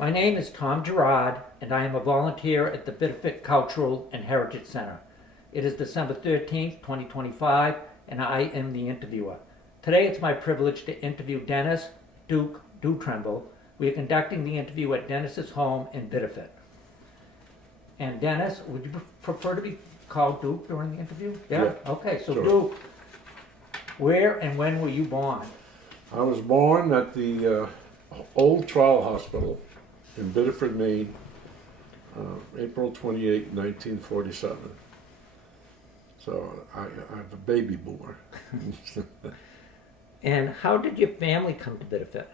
My name is Tom Gerard, and I am a volunteer at the Biddeford Cultural and Heritage Center. It is December 13th, 2025, and I am the interviewer. Today it's my privilege to interview Dennis Dutremble. We are conducting the interview at Dennis's home in Biddeford. And Dennis, would you prefer to be called Duke during the interview? Yeah. Okay, so Sure. Duke, where and when were you born? I was born at the Old Trial Hospital in Biddeford, Maine, April 28, 1947. So I'm a baby boomer. And how did your family come to Biddeford?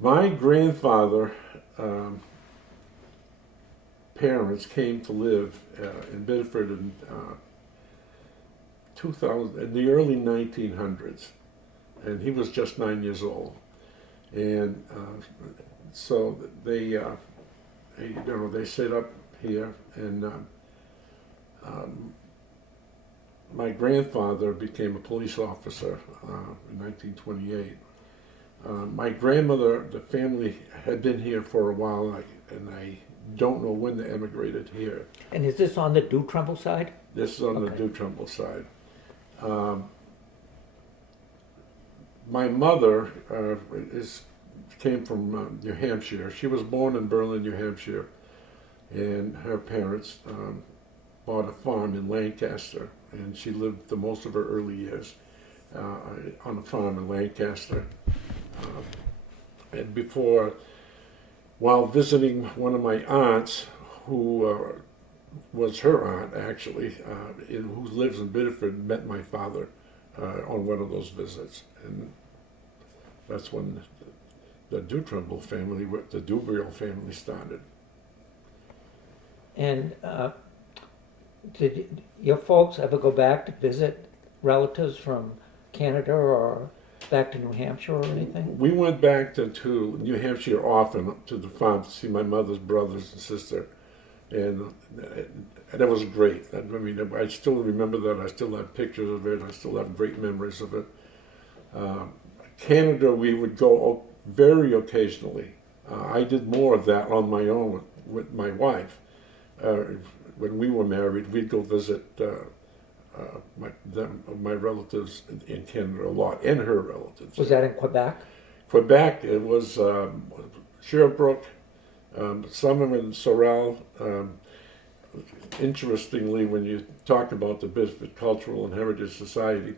My grandfather parents came to live in Biddeford in 2000, in the early 1900s, and he was just 9 years old. And so they set up here, and my grandfather became a police officer in 1928. My grandmother, the family had been here for a while, and I don't know when they emigrated here. And is this on the Dutremble side? This is on Okay. the Dutremble side. My mother came from New Hampshire. She was born in Berlin, New Hampshire, and her parents bought a farm in Lancaster, and she lived the most of her early years on a farm in Lancaster. And while visiting one of my aunts, who was her aunt actually, who lives in Biddeford, met my father on one of those visits, and that's when the Dutremble family, the Dubriel family, started. And did your folks ever go back to visit relatives from Canada or back to New Hampshire or anything? We went back to New Hampshire often to the farm to see my mother's brothers and sister, and that was great. I mean, I still remember that. I still have pictures of it. I still have great memories of it. Canada, we would go very occasionally. I did more of that on my own with my wife. When we were married, we'd go visit my relatives in Canada a lot, and her relatives. Was that in Quebec? Quebec, it was Sherbrooke, some in Sorel. Interestingly, when you talk about the Biddeford Cultural and Heritage Society,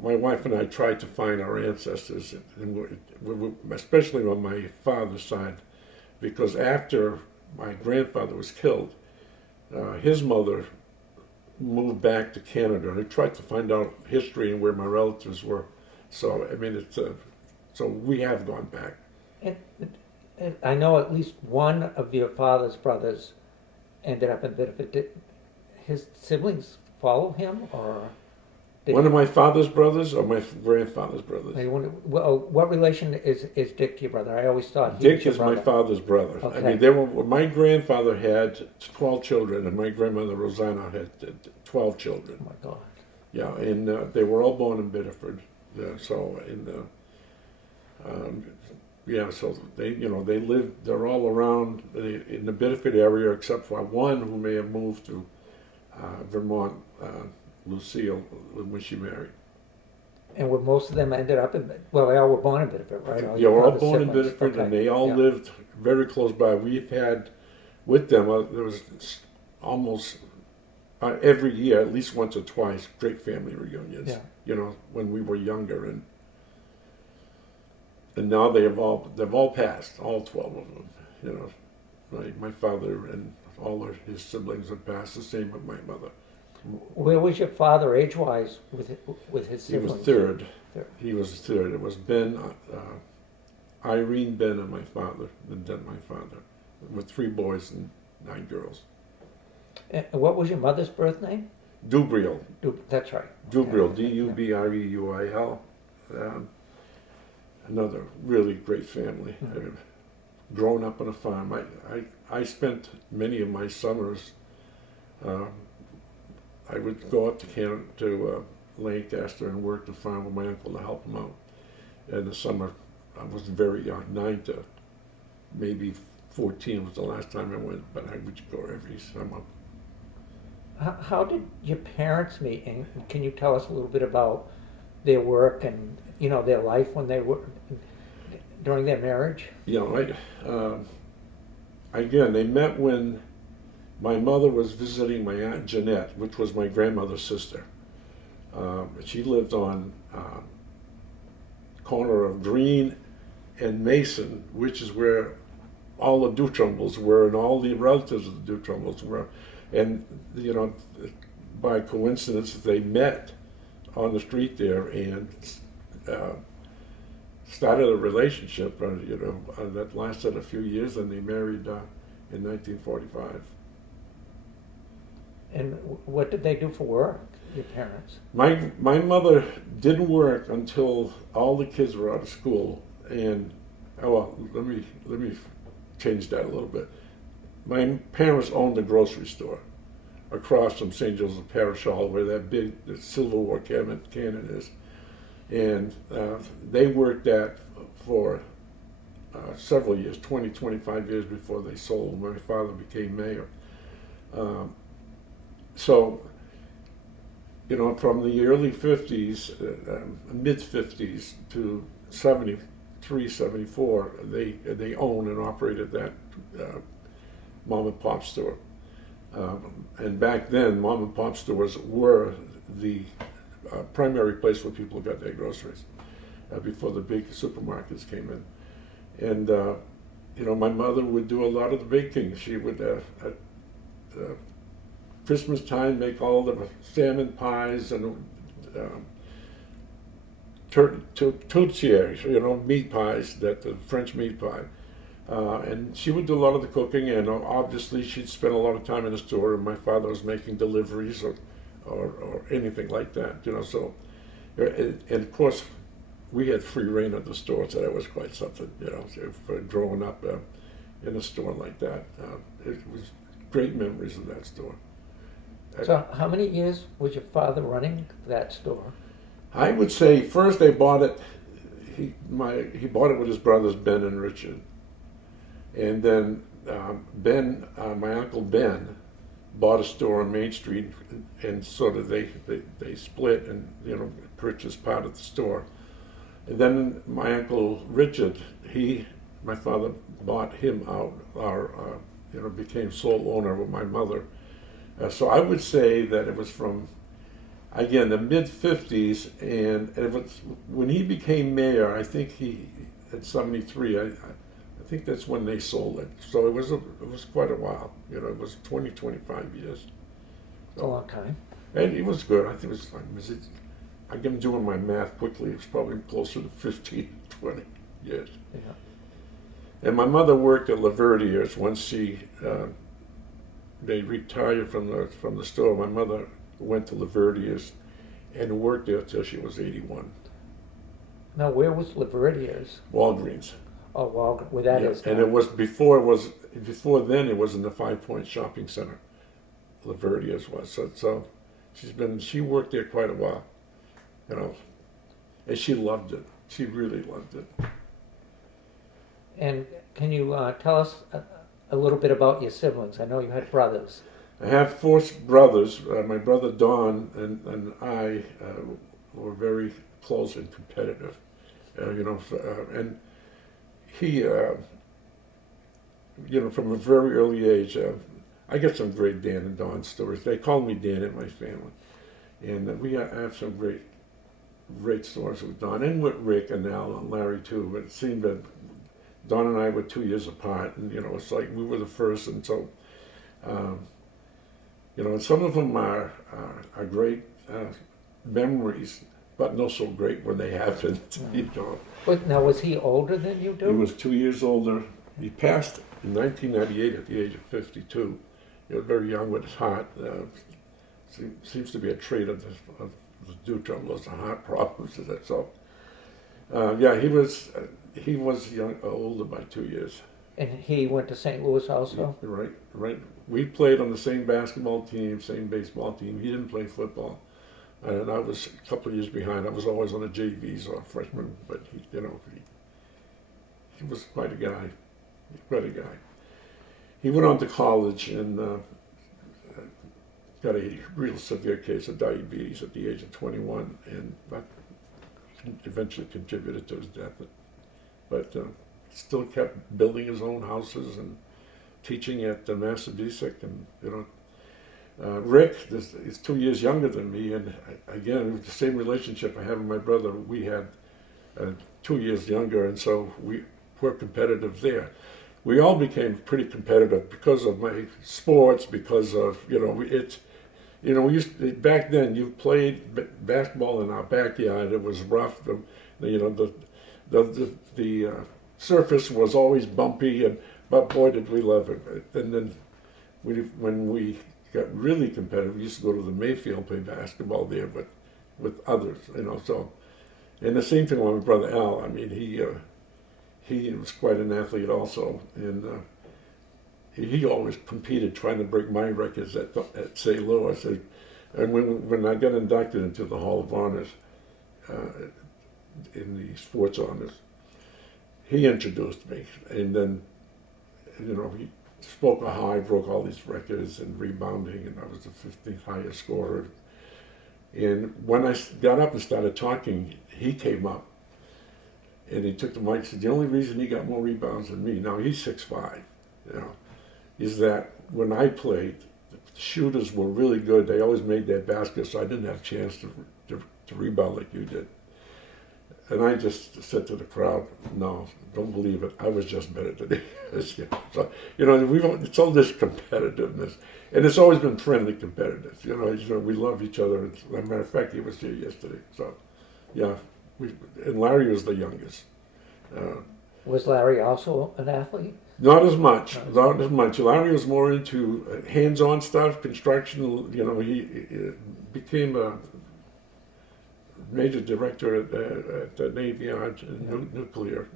my wife and I tried to find our ancestors, especially on my father's side, because after my grandfather was killed, his mother moved back to Canada, and I tried to find out history and where my relatives were. So, I mean, so we have gone back. And I know at least one of your father's brothers ended up in Biddeford. Did his siblings follow him, or? One of my father's brothers or my grandfather's brothers? What relation is Dick to your brother? I always thought he Dick was your is brother. my father's brother. Okay. I mean, my grandfather had 12 children, and my grandmother Rosanna had 12 children. Oh my God. Yeah, and they were all born in Biddeford. So so they lived. They're all around in the Biddeford area, except for one who may have moved to Vermont. Lucille, when she married. And were most of them ended up in, well, they all were born in Biddeford, right? They were all born in Biddeford, okay. and they all Yeah. lived very close by. We've had with them, there was almost every year, at least once or twice, great family reunions. Yeah. When we were younger, and now they've all passed, all 12 of them. My father and all of his siblings have passed. The same with my mother. Where was your father age-wise with his He siblings? was third. Third. He was third. It was Ben, Irene, Ben, and my father, and then my father, with 3 boys and 9 girls. And what was your mother's birth name? Dubriel. That's right. Dubriel, Okay. Dubriel. Another really great family. Mhm. Growing up on a farm, I spent many of my summers. I would go up to Canada, to Lancaster, and work the farm with my uncle to help him out. In the summer, I was very young, 9 to maybe 14 was the last time I went, but I would go every summer. How did your parents meet, and can you tell us a little bit about their work and, you know, their life when they were, during their marriage? You know, again, they met when my mother was visiting my Aunt Jeanette, which was my grandmother's sister. She lived on corner of Green and Mason, which is where all the Dutrembles were and all the relatives of the Dutrembles were. And, you know, by coincidence, they met on the street there and started a relationship, you know, that lasted a few years, and they married in 1945. And what did they do for work, your parents? My mother didn't work until all the kids were out of school, and let me change that a little bit. My parents owned a grocery store across from St. Joseph Parish Hall, where that big silverware cannon is, and they worked that for several years, 20, 25 years before they sold. My father became mayor. So, you know, from the early 50s, mid 50s to 73, 74, they owned and operated that mom and pop store. And back then, mom and pop stores were the primary place where people got their groceries before the big supermarkets came in. And, you know, my mother would do a lot of the baking. She would, at Christmas time, make all the salmon pies and tourtières, you know, meat pies, the French meat pie. And she would do a lot of the cooking, and obviously she'd spend a lot of time in the store, and my father was making deliveries or anything like that, you know. So, and of course, we had free reign at the store, so that was quite something, you know, for growing up in a store like that. It was great memories of that store. So how many years was your father running that store? I would say first they bought it. He bought it with his brothers Ben and Richard, and then Ben, my uncle Ben, bought a store on Main Street, and sort of they split and, you know, purchased part of the store. And then my uncle Richard, my father bought him out, you know, became sole owner with my mother. So I would say that it was from, again, the mid 50s, and it was when he became mayor. I think at 73. I think that's when they sold it. So it was quite a while. You know, it was 20, 25 years. It's a long time. And it was good. I think I'm doing my math quickly. It was probably closer to 15, 20 years. Yeah. And my mother worked at Laverdier's once they retired from the store. My mother went to Laverdier's and worked there till she was 81. Now, where was Laverdier's? Walgreens. Oh, where that is. And it was before then. It was in the 5 Point Shopping Center. Laverdier's was. So she worked there quite a while, you know, and she loved it. She really loved it. And can you tell us a little bit about your siblings? I know you had brothers. I have 4 brothers. My brother Don and I were very close and competitive, you know, and he, you know, from a very early age, I get some great Dan and Don stories. They call me Dan in my family, and we have some great stories with Don and with Rick and Al and Larry too. But it seemed that Don and I were 2 years apart, and, you know, it's like we were the first, and so, you know, and some of them are great memories, but not so great when they happened, you know. But now, was he older than you do? He was 2 years older. He passed in 1998 at the age of 52. He was very young with his heart. Seems to be a trait of the Dutrembles, the heart problems. So, yeah, he was older by 2 years. And he went to St. Louis also? Yeah, right. We played on the same basketball team, same baseball team. He didn't play football. And I was a couple of years behind. I was always on the JVs or freshman, but he was quite a guy. Quite a guy. He went on to college and got a real severe case of diabetes at the age of 21, and that eventually contributed to his death. But still kept building his own houses and teaching at Massachusetts, and Rick is 2 years younger than me, and again, with the same relationship I have with my brother, we had 2 years younger, and so we were competitive there. We all became pretty competitive because of my sports, because of, we used back then, you played basketball in our backyard, it was rough, the surface was always bumpy, but boy did we love it. And then when we got really competitive, we used to go to the Mayfield, play basketball there, but with others, so. And the same thing with my brother Al. I mean, he was quite an athlete also, and he always competed, trying to break my records at St. Louis. And when I got inducted into the Hall of Honors, in the sports honors, he introduced me, and then, he spoke of how I broke all these records and rebounding, and I was the 15th highest scorer. And when I got up and started talking, he came up, and he took the mic and said, the only reason he got more rebounds than me, now he's 6'5", is that when I played, the shooters were really good. They always made their baskets, so I didn't have a chance to rebound like you did. And I just said to the crowd, no, don't believe it. I was just better than he is. So, it's all this competitiveness. And it's always been friendly competitiveness. We love each other. As a matter of fact, he was here yesterday. So, yeah. And Larry was the youngest. Was Larry also an athlete? Not as much. Not as much. Larry was more into hands-on stuff, construction. He became a major director at the Navy Yard nuclear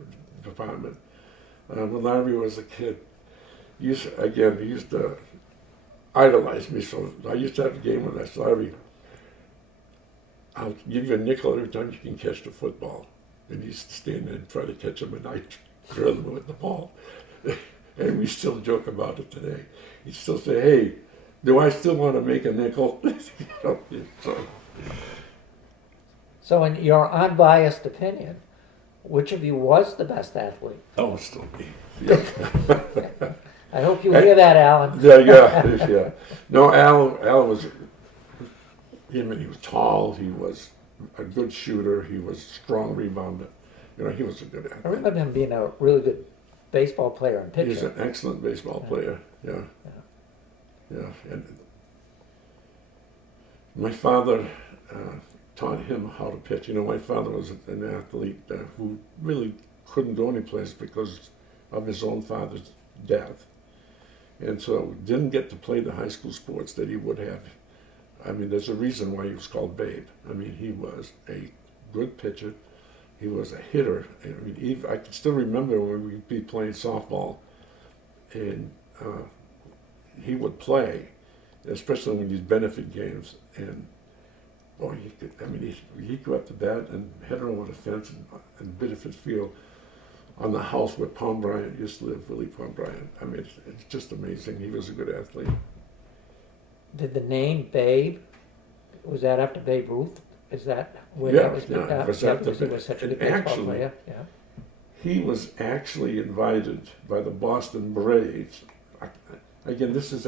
department. When Larry was a kid, he used to idolize me. So I used to have a game with that. Larry, I'll give you a nickel every time you can catch the football. And he used to stand there and try to catch him, and I drill him with the ball. And we still joke about it today. He'd still say, hey, do I still want to make a nickel? So in your unbiased opinion, which of you was the best athlete? Oh, it's still me. Yeah. I hope you hear that, Alan. Yeah. No, Al was, he was tall, he was a good shooter, he was a strong rebounder. He was a good athlete. I remember him being a really good baseball player and pitcher. He's an excellent baseball player, yeah. And my father taught him how to pitch. My father was an athlete who really couldn't go any place because of his own father's death. And so didn't get to play the high school sports that he would have. I mean, there's a reason why he was called Babe. I mean, he was a good pitcher. He was a hitter. I mean, I can still remember when we'd be playing softball, and he would play, especially in these benefit games. And boy, he'd go up to bat and head over the fence in Biddeford Field on the house where Palm Bryant used to live, Willie Palm Bryant. I mean, it's just amazing. He was a good athlete. Did the name Babe, was that after Babe Ruth? Is that where that was picked up? Because he was such a good baseball player. Yeah. He was actually invited by the Boston Braves. Again, this is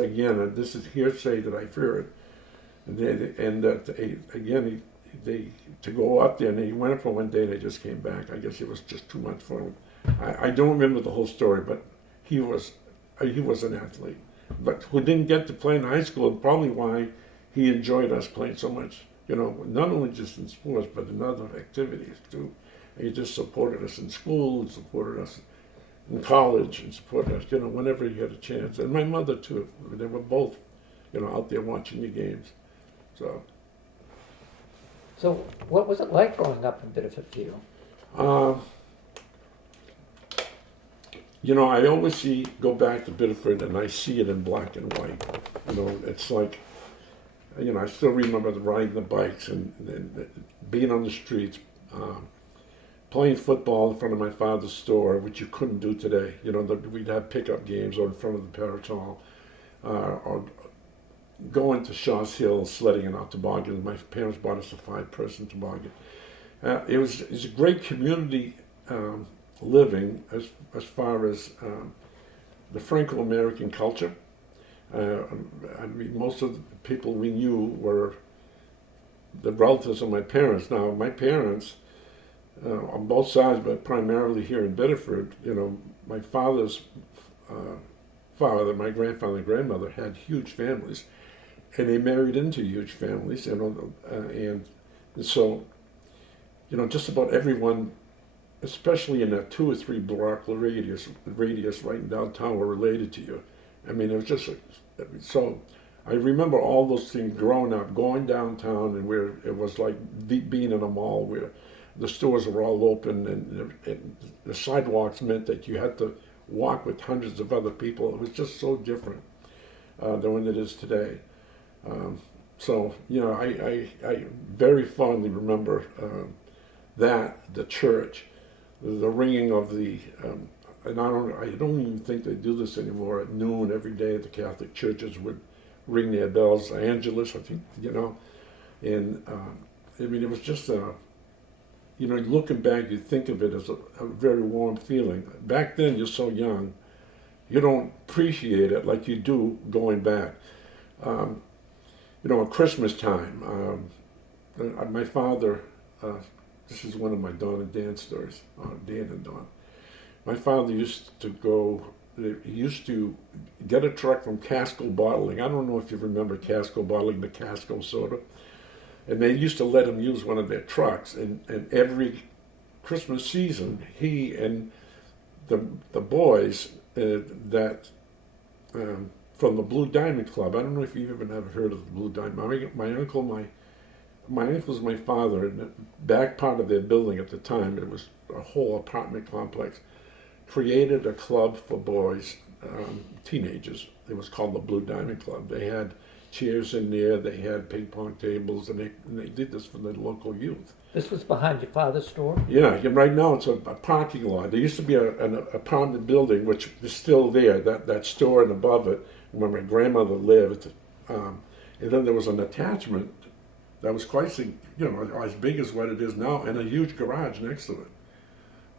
hearsay that I've heard. To go up there, and he went up for one day and they just came back. I guess it was just too much for him. I don't remember the whole story, but he was an athlete, but who didn't get to play in high school, and probably why he enjoyed us playing so much. Not only just in sports, but in other activities too. He just supported us in school, and supported us in college, and supported us, whenever he had a chance. And my mother too. They were both, out there watching the games. So what was it like growing up in Biddeford for you? I always go back to Biddeford and I see it in black and white. It's like, I still remember riding the bikes and being on the streets, playing football in front of my father's store, which you couldn't do today. We'd have pickup games or in front of the Parish Hall, or going to Shaw's Hill, sledding in our toboggan. My parents bought us a 5-person toboggan. It was a great community living as far as the Franco-American culture. I mean, most of the people we knew were the relatives of my parents. Now, my parents, on both sides, but primarily here in Biddeford, my father's father, my grandfather and grandmother had huge families, and they married into huge families, and so, just about everyone, especially in that 2 or 3 block radius right in downtown, were related to you. I mean, it was just so. I remember all those things growing up, going downtown, and where it was like being in a mall where the stores were all open, and the sidewalks meant that you had to walk with hundreds of other people. It was just so different than when it is today. I very fondly remember the church, the ringing of the, and I don't even think they do this anymore. At noon every day, the Catholic churches would ring their bells, Angelus, I think, and I mean, it was just looking back, you think of it as a very warm feeling. Back then, you're so young, you don't appreciate it like you do going back. At Christmas time, my father, this is one of my Don and Dan stories, Dan and Don. My father used to get a truck from Casco Bottling. I don't know if you remember Casco Bottling, the Casco soda. And they used to let him use one of their trucks. And every Christmas season, he and the boys from the Blue Diamond Club, I don't know if you've even ever heard of the Blue Diamond. My uncle's my father, in the back part of their building at the time, it was a whole apartment complex, created a club for boys, teenagers. It was called the Blue Diamond Club. They had chairs in there, they had ping pong tables, and they did this for the local youth. This was behind your father's store? Yeah, right now it's a parking lot. There used to be an apartment building, which is still there, that store and above it, where my grandmother lived. And then there was an attachment that was quite, as big as what it is now, and a huge garage next to it.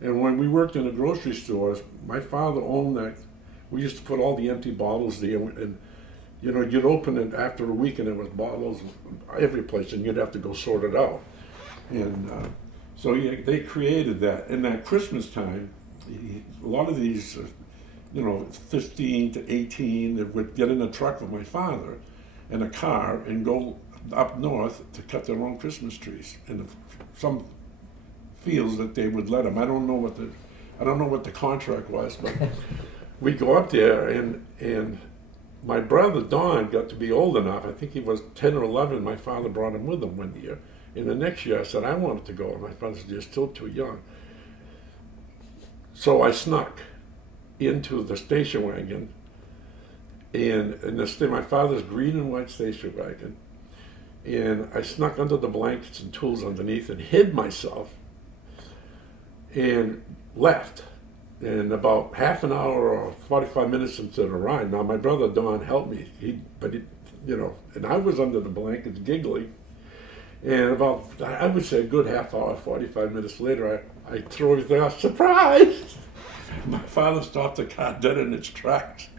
And when we worked in the grocery stores, my father owned that. We used to put all the empty bottles there, and you'd open it after a week, and there was bottles every place, and you'd have to go sort it out. And they created that. And at Christmas time, a lot of these, 15 to 18, they would get in a truck with my father and a car and go up north to cut their own Christmas trees. And some fields that they would let them. I don't know what the contract was, but we go up there, and my brother Don got to be old enough. I think he was 10 or 11. My father brought him with him one year. And the next year I said I wanted to go, and my father said, "You're still too young." So I snuck into the station wagon, and my father's green and white station wagon, and I snuck under the blankets and tools underneath and hid myself and left. And about half an hour or 45 minutes into the ride, now my brother Don helped me, and I was under the blankets giggling. And about, I would say, a good half hour, 45 minutes later, I threw everything out. Surprise! My father stopped the car dead in its tracks.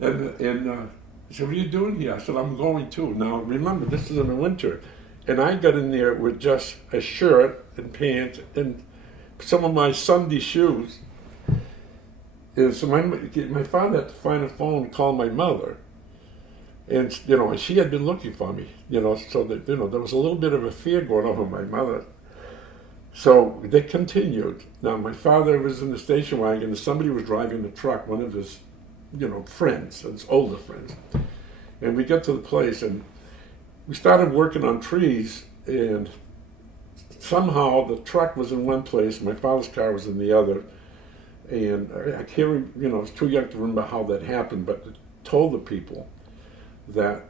And he said, "What are you doing here?" I said, "I'm going too." Now, remember, this is in the winter. And I got in there with just a shirt and pants and some of my Sunday shoes. And so my father had to find a phone and call my mother. And, she had been looking for me, so that, there was a little bit of a fear going on with my mother. So they continued. Now, my father was in the station wagon, and somebody was driving the truck, one of his, friends, his older friends. And we got to the place, and we started working on trees, and somehow the truck was in one place, my father's car was in the other. And I can't, I was too young to remember how that happened, but I told the people that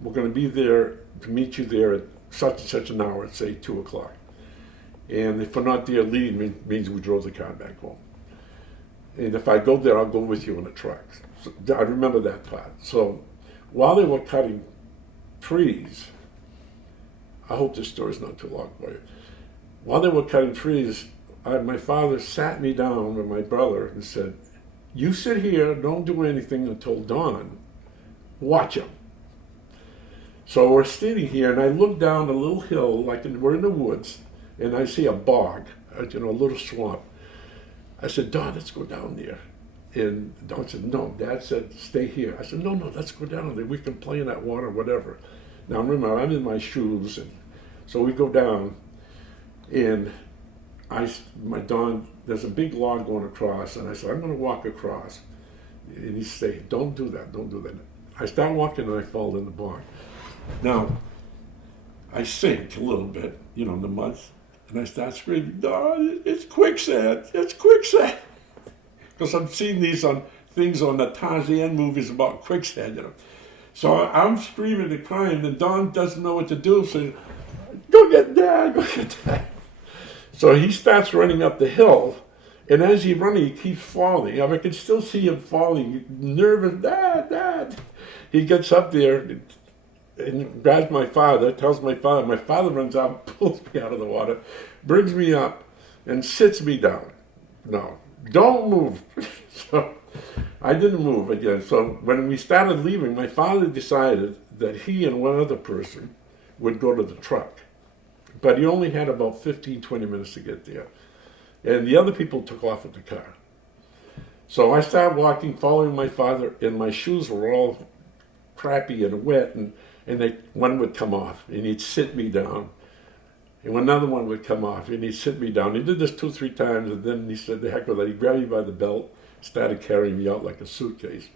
we're going to be there to meet you there at such and such an hour, at say 2 o'clock. And if we're not there leading, means we drove the car back home. And if I go there, I'll go with you in the truck. So I remember that part. So while they were cutting trees, I hope this story's not too long for you. While they were cutting trees, my father sat me down with my brother and said, "You sit here, don't do anything until dawn. Watch him." So we're standing here, and I look down a little hill, we're in the woods, and I see a bog, a little swamp. I said, "Don, let's go down there." And Don said, "No." Dad said, "Stay here." I said, No, let's go down there. We can play in that water, whatever. Now remember, I'm in my shoes, and so we go down, and Don, there's a big log going across, and I said, "I'm going to walk across." And he said, don't do that. I start walking, and I fall in the bog. Now, I sink a little bit, in the mud, and I start screaming, "Don, it's quicksand, it's quicksand." Because I'm seeing these things on the Tarzan movies about quicksand, So I'm screaming and crying, and Don doesn't know what to do, so go get Dad, go get Dad. So he starts running up the hill, and as he's running, he keeps falling. I can still see him falling, nervous, Dad. He gets up there and grabs my father, tells my father. My father runs out, pulls me out of the water, brings me up, and sits me down. No, don't move. So I didn't move again. So when we started leaving, my father decided that he and one other person would go to the truck. But he only had about 15, 20 minutes to get there. And the other people took off with the car. So I started walking, following my father, and my shoes were all crappy and wet, and one would come off, and he'd sit me down. And another one would come off, and he'd sit me down. He did this 2-3 times, and then he said, "The heck with that." He grabbed me by the belt, started carrying me out like a suitcase.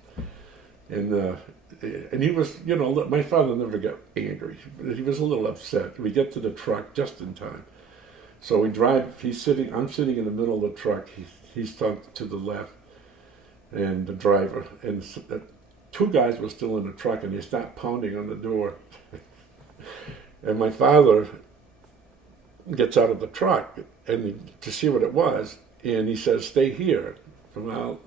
And he was, my father never got angry. He was a little upset. We get to the truck just in time. So we drive, I'm sitting in the middle of the truck. He's to the left, and the driver. And two guys were still in the truck, and they start pounding on the door. And my father gets out of the truck to see what it was, and he says, "Stay here." Well,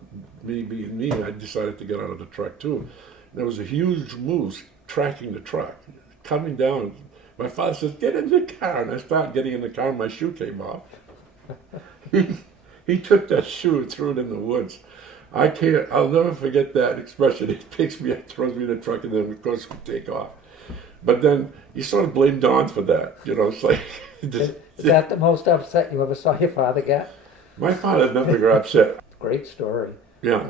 me being me, I decided to get out of the truck too. There was a huge moose tracking the truck, coming down. My father says, "Get in the car," and I start getting in the car, and my shoe came off. He took that shoe and threw it in the woods. I'll never forget that expression. He picks me up, throws me in the truck, and then of course we take off. But then you sort of blame Don for that, it's like. Is that the most upset you ever saw your father get? My father never got upset. Great story. Yeah.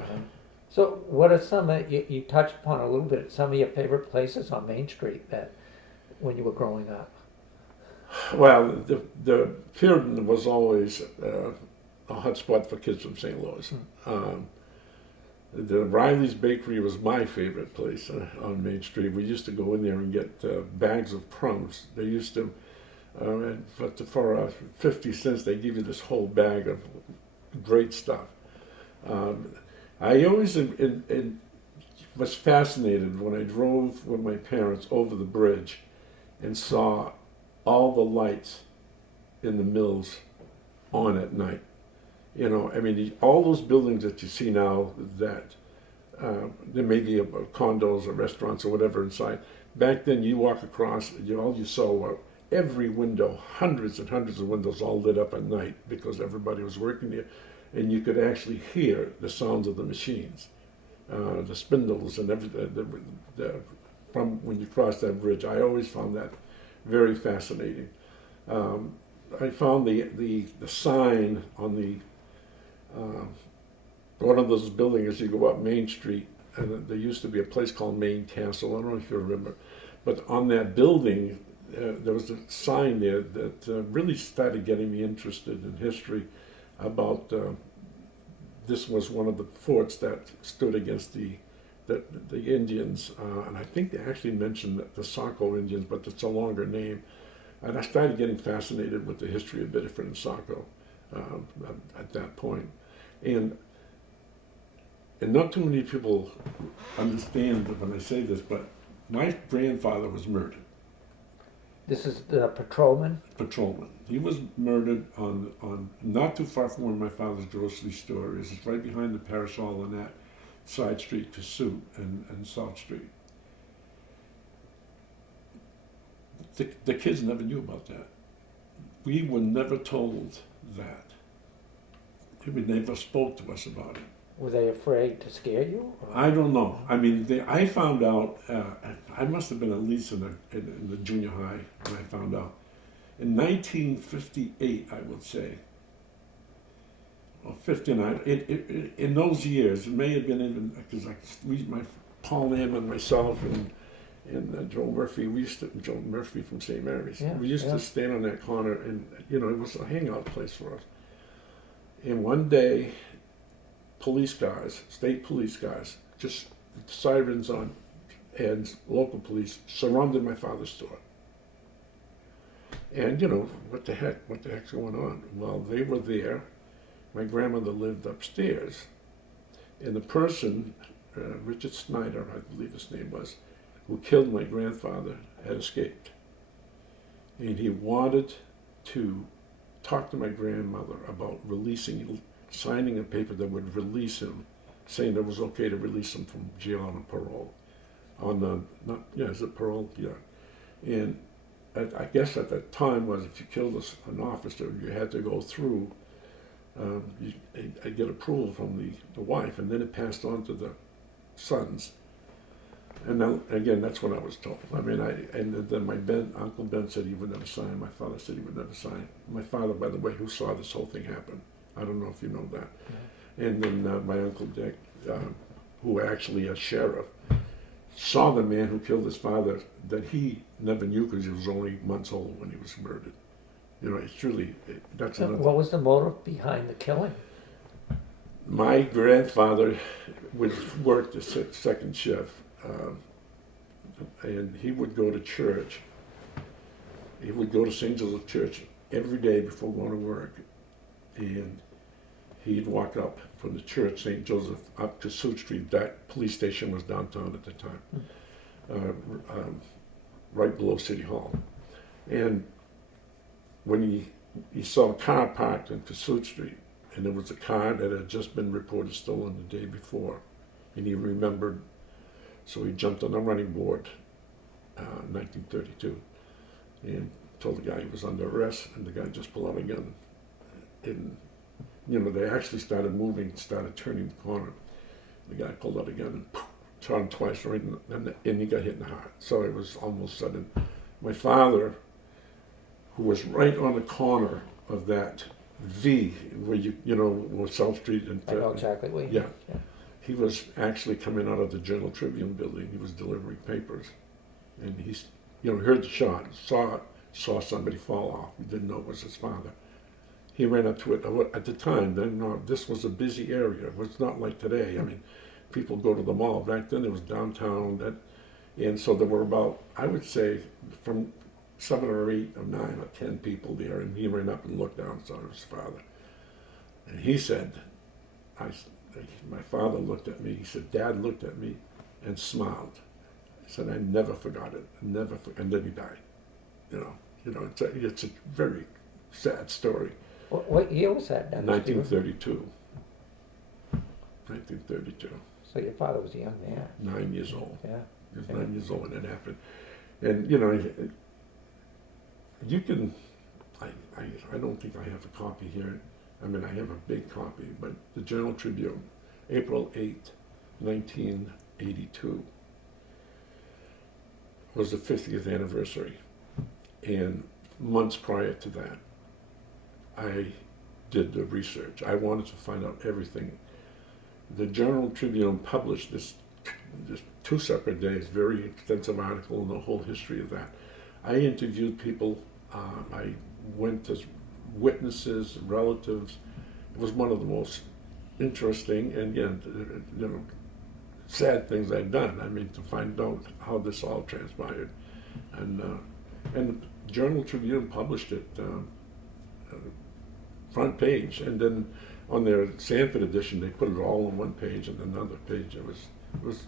So what are some, you touched upon a little bit, some of your favorite places on Main Street that when you were growing up? Well, the Pier was always a hot spot for kids from St. Louis. The Riley's Bakery was my favorite place on Main Street. We used to go in there and get bags of crumbs. They used to, for 50 cents, they give you this whole bag of great stuff. I always was fascinated when I drove with my parents over the bridge and saw all the lights in the mills on at night. All those buildings that you see now that there may be condos or restaurants or whatever inside. Back then, you walk across, all you saw were every window, hundreds and hundreds of windows all lit up at night because everybody was working there. And you could actually hear the sounds of the machines, the spindles and everything from when you cross that bridge. I always found that very fascinating. I found the sign on one of those buildings as you go up Main Street, and there used to be a place called Main Castle. I don't know if you remember, but on that building there was a sign there that really started getting me interested in history. About this was one of the forts that stood against the Indians, and I think they actually mentioned the Saco Indians, but it's a longer name. And I started getting fascinated with the history of Biddeford and Saco at that point. And not too many people understand when I say this, but my grandfather was murdered. This is the patrolman? Patrolman. He was murdered on not too far from where my father's grocery store is. It's right behind the parish hall on that side street, Cassup and South Street. The kids never knew about that. We were never told that. They never spoke to us about it. Were they afraid to scare you? Or? I don't know. I mean, I found out, I must have been at least in the junior high when I found out. In 1958, I would say, or 59, in those years, it may have been even, because Paul Lamb and myself and Joe Murphy from St. Mary's, Yeah, we used yeah. to stand on that corner, and, it was a hangout place for us. And one day, state police guys, just sirens on, and local police surrounded my father's store. And what the heck's going on? Well, they were there. My grandmother lived upstairs, and the person, Richard Snyder, I believe his name was, who killed my grandfather, had escaped. And he wanted to talk to my grandmother about signing a paper that would release him, saying it was okay to release him from jail on a parole. Is it parole? Yeah. And I guess at that time was if you killed an officer, you had to go through, I get approval from the wife, and then it passed on to the sons. And then, again, that's what I was told. I mean, and then my Uncle Ben said he would never sign. My father said he would never sign. My father, by the way, who saw this whole thing happen. I don't know if you know that. Yeah. And then my Uncle Dick, who actually a sheriff, saw the man who killed his father that he never knew because he was only months old when he was murdered. It's really, that's another. What was the motive behind the killing? My grandfather worked the second shift. And he would go to church. He would go to St. Joseph Church every day before going to work. And he'd walk up from the church, St. Joseph, up to Suit Street. That police station was downtown at the time, right below City Hall. And when he saw a car parked in Cassup Street, and it was a car that had just been reported stolen the day before, and he remembered. So he jumped on a running board, 1932, and told the guy he was under arrest, and the guy just pulled out a gun. And, they actually started moving, started turning the corner. The guy pulled out a gun and shot him twice, right, and he got hit in the heart. So it was almost sudden. My father, who was right on the corner of that V, where where South Street and... I know exactly where yeah. He was actually coming out of the Journal Tribune building. He was delivering papers, and he, heard the shot, saw somebody fall off. He didn't know it was his father. He ran up to it. At the time, this was a busy area. It was not like today. I mean, people go to the mall. Back then, it was downtown. And so there were about, I would say, from 7 or 8 or 9 or 10 people there. And he ran up and looked down and saw his father. And he said, my father looked at me. He said, Dad looked at me and smiled. He said, I never forgot it. And then he died. It's a very sad story. What year was that? 1932. 1932. So your father was a young man. 9 years old. Yeah. He was 9 years old when it happened. And, you can, I don't think I have a copy here. I mean, I have a big copy, but the Journal Tribune, April 8, 1982, was the 50th anniversary. And months prior to that, I did the research. I wanted to find out everything. The Journal Tribune published this 2 separate days, very extensive article on the whole history of that. I interviewed people. I went to witnesses, relatives. It was one of the most interesting and, again, sad things I've done. I mean, to find out how this all transpired. And the Journal Tribune published it, front page, and then on their Sanford edition, they put it all on one page and another page. It was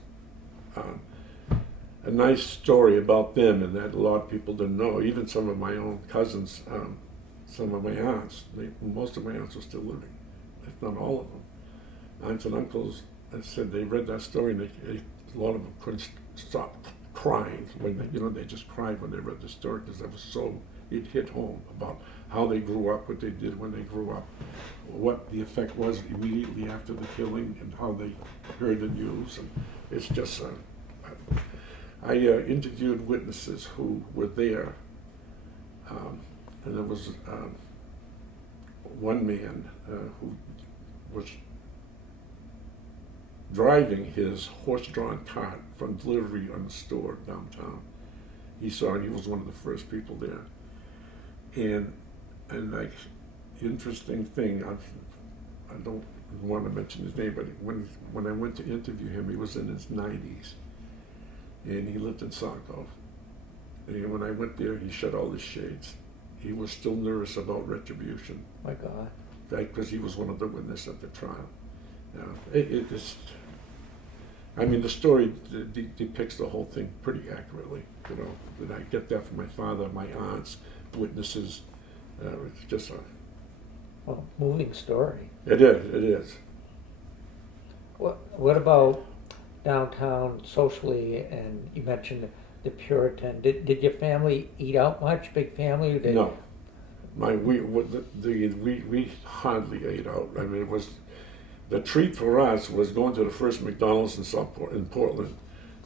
a nice story about them, and that a lot of people didn't know. Even some of my own cousins, some of my aunts, most of my aunts are still living, if not all of them. Aunts and uncles, I said they read that story, and a lot of them couldn't stop crying when they just cried when they read the story, because it hit home about how they grew up, what they did when they grew up, what the effect was immediately after the killing, and how they heard the news. And it's just, I interviewed witnesses who were there, and there was one man who was driving his horse-drawn cart from delivery on the store downtown. He saw it. He was one of the first people there. And like, interesting thing, I don't want to mention his name, but when I went to interview him, he was in his 90s, and he lived in Saco. And when I went there, he shut all his shades. He was still nervous about retribution. My God. Because he was one of the witnesses at the trial. It's, I mean, the story depicts the whole thing pretty accurately. And I get that from my father, my aunts, witnesses. It's just Moving story. It is. What about downtown socially? And you mentioned the Puritan. Did your family eat out much? Big family? No. We hardly ate out. I mean, it was the treat for us was going to the first McDonald's in Portland,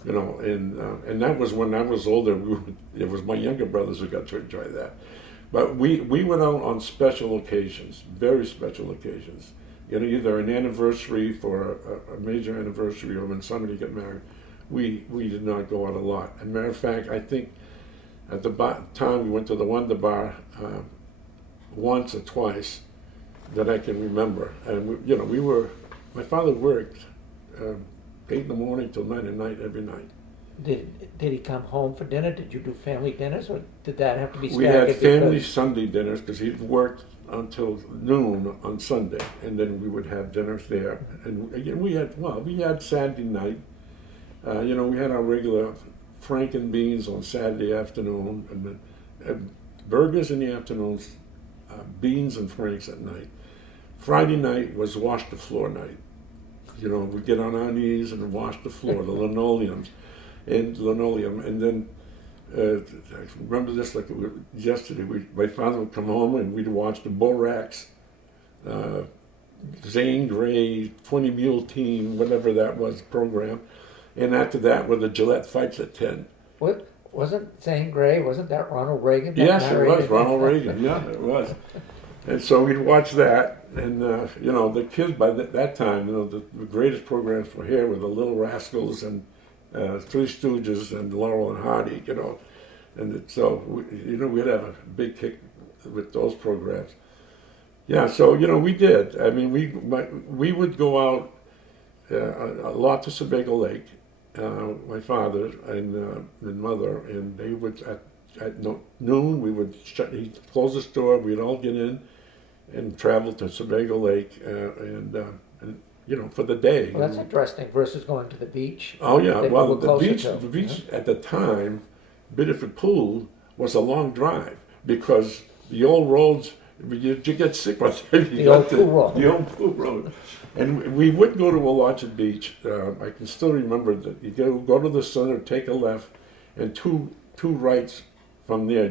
and that was when I was older. It was my younger brothers who got to try that. But we went out on special occasions, very special occasions. Either an anniversary for a major anniversary or when somebody got married. We did not go out a lot. As a matter of fact, I think at the time we went to the Wonder Bar once or twice that I can remember. And my father worked 8 in the morning till 9 at night every night. Did he come home for dinner? Did you do family dinners, or did that have to be staggered? We had family Sunday dinners because he worked until noon on Sunday, and then we would have dinners there. And again, we had Saturday night. We had our regular frank and beans on Saturday afternoon, and then burgers in the afternoons, beans and franks at night. Friday night was wash the floor night. We'd get on our knees and wash the floor, the linoleum, and then I remember this like it was yesterday. My father would come home and we'd watch the Borax, Zane Grey, 20 Mule Team, whatever that was program, and after that were the Gillette fights at 10. What wasn't Zane Grey? Wasn't that Ronald Reagan? Yes, it was Ronald Reagan. Yeah, it was. And so we'd watch that, and the kids by that time, the greatest programs for here were the Little Rascals and Three Stooges and Laurel and Hardy, and so we'd have a big kick with those programs. Yeah, so we did. I mean, we would go out a lot to Sebago Lake. My father and mother, and they would at noon we would he'd close the store. We'd all get in and travel to Sebago Lake, and for the day. Well, that's interesting versus going to the beach. Oh yeah, well the beach at the time, Biddeford Pool was a long drive because the old roads. You get sick by the time you got to the old pool road. And we would go to Willotchett Beach. I can still remember that you go to the center, take a left, and two rights from there.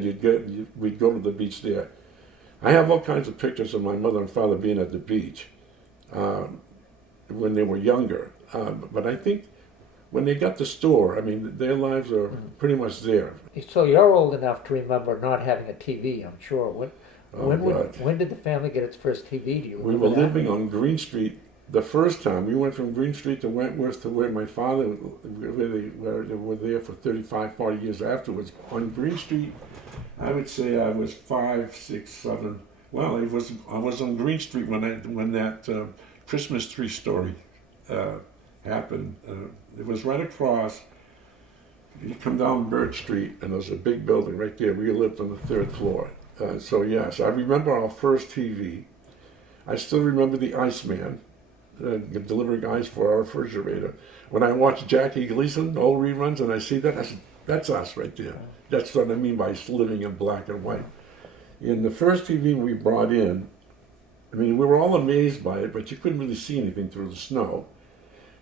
We'd go to the beach there. I have all kinds of pictures of my mother and father being at the beach when they were younger. But I think when they got the store, I mean, their lives are pretty much there. So you're old enough to remember not having a TV, I'm sure. When did the family get its first TV? Do you remember? We were living on Green Street the first time. We went from Green Street to Wentworth to where my father, where they were there for 35, 40 years afterwards. On Green Street, I would say I was 5, 6, 7. Well, I was on Green Street when that Christmas tree story happened. It was right across. You come down Birch Street, and there's a big building right there. We lived on the 3rd floor. So yes, I remember our first TV. I still remember the Iceman, delivering ice for our refrigerator. When I watch Jackie Gleason, old reruns, and I see that, I said, that's us right there. That's what I mean by living in black and white. In the first TV we brought in, I mean, we were all amazed by it, but you couldn't really see anything through the snow.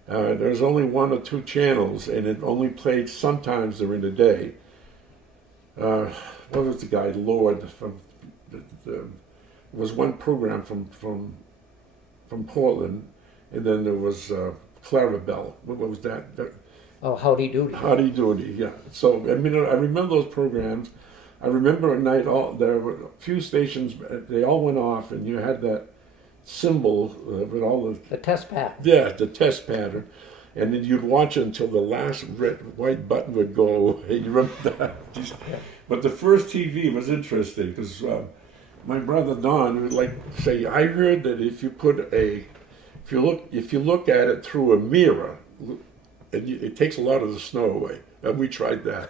There's only 1 or 2 channels, and it only played sometimes during the day. What was the guy, Lord, from there was one program from Portland, and then there was Clarabelle. What was that? Oh, Howdy Doody. Howdy Doody, yeah. So, I mean, I remember those programs. I remember at night, there were a few stations, they all went off, and you had that symbol with all The test pattern. yeah, the test pattern. And then you'd watch it until the last white button would go away. You remember that? Yeah. But the first TV was interesting because my brother Don would like say, I heard that if you look at it through a mirror, it takes a lot of the snow away. And we tried that.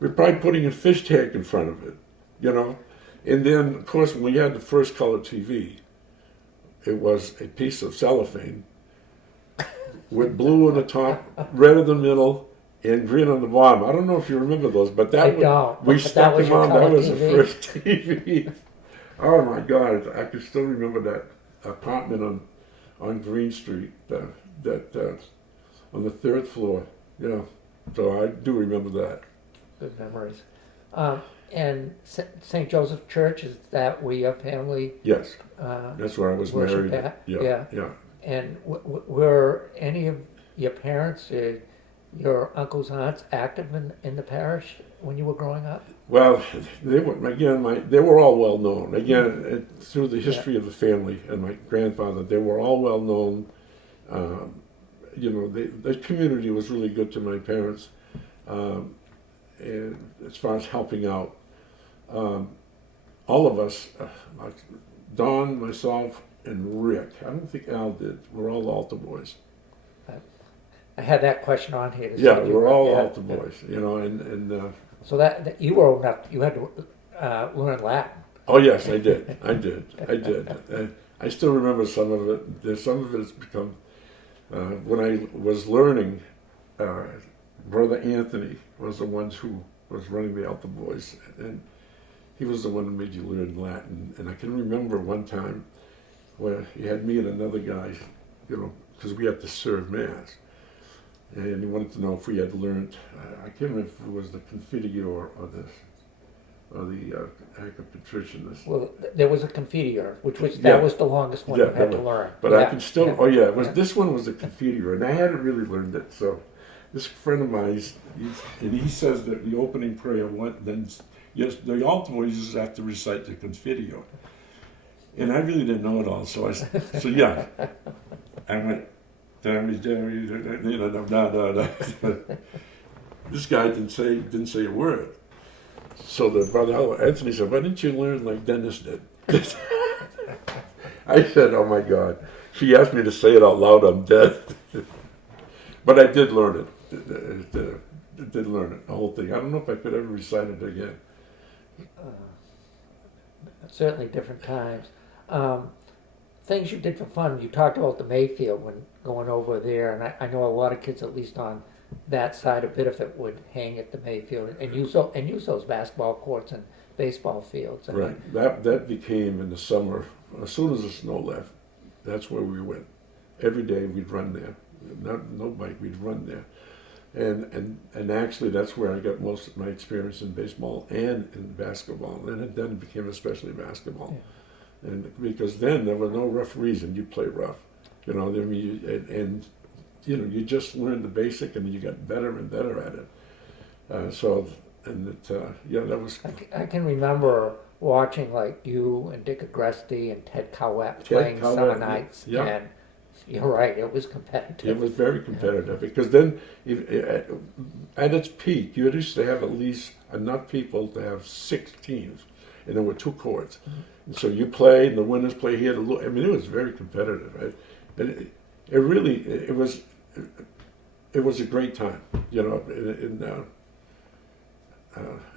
We're probably putting a fish tank in front of it, you know. And then, of course, when we had the first color TV, it was a piece of cellophane with blue on the top, red in the middle, and green on the bottom. I don't know if you remember those, but that we stuck them on. That was the first TV. Oh my God! I can still remember that apartment on Green Street, that on the 3rd floor. Yeah, so I do remember that. Good memories. And St. Joseph Church, is that where your family? Yes, that's where I was married. At? Yeah. And were any of your parents, your uncles, aunts, active in the parish when you were growing up? Well, they were all well known. Again, through the history of the family and my grandfather, they were all well known. You know, the community was really good to my parents, and as far as helping out. All of us, Don, myself, and Rick. I don't think Al did. We're all altar boys. I had that question on here. Yeah, we're all altar boys. You know, and so that you were old enough, you had to learn Latin. Oh yes, I did. I did. I still remember some of it. Some of it has become when I was learning. Brother Anthony was the one who was running the altar boys, and he was the one who made you learn Latin. And I can remember one time where he had me and another guy, you know, because we had to serve Mass. And he wanted to know if we had learned, I can't remember if it was the Confiteor or the Act of Patrician. Well, there was a Confiteor, that was the longest one you had to learn. But I can still, this one was the Confiteor, and I hadn't really learned it. So this friend of mine, he says that the opening prayer, yes, the altar boys just have to recite the Confiteor. And I really didn't know it all, so I went, no. This guy didn't say a word. So the brother Anthony said, why didn't you learn like Dennis did? I said, oh my God. She asked me to say it out loud, I'm dead. But I did learn it. Did learn it, the whole thing. I don't know if I could ever recite it again. Certainly different times. Things you did for fun. You talked about the Mayfield when going over there, and I know a lot of kids, at least on that side of Biddeford, would hang at the Mayfield and use those basketball courts and baseball fields. Right. That became in the summer. As soon as the snow left, that's where we went. Every day we'd run there. No bike, we'd run there. And actually that's where I got most of my experience in baseball and in basketball. And then it became especially basketball. Yeah. And because then there were no referees and you play rough. You know, and you know, you just learned the basic and you got better and better at it. That was... I can remember watching like you and Dick Agresti and Ted Cowett playing summer nights. Yeah. And you're right, it was competitive. It was very competitive because then, at its peak, you used to have at least enough people to have 6 teams, and there were 2 courts. Mm-hmm. And so you played, and the winners play here. I mean, it was very competitive. Right? And it was a great time, you know.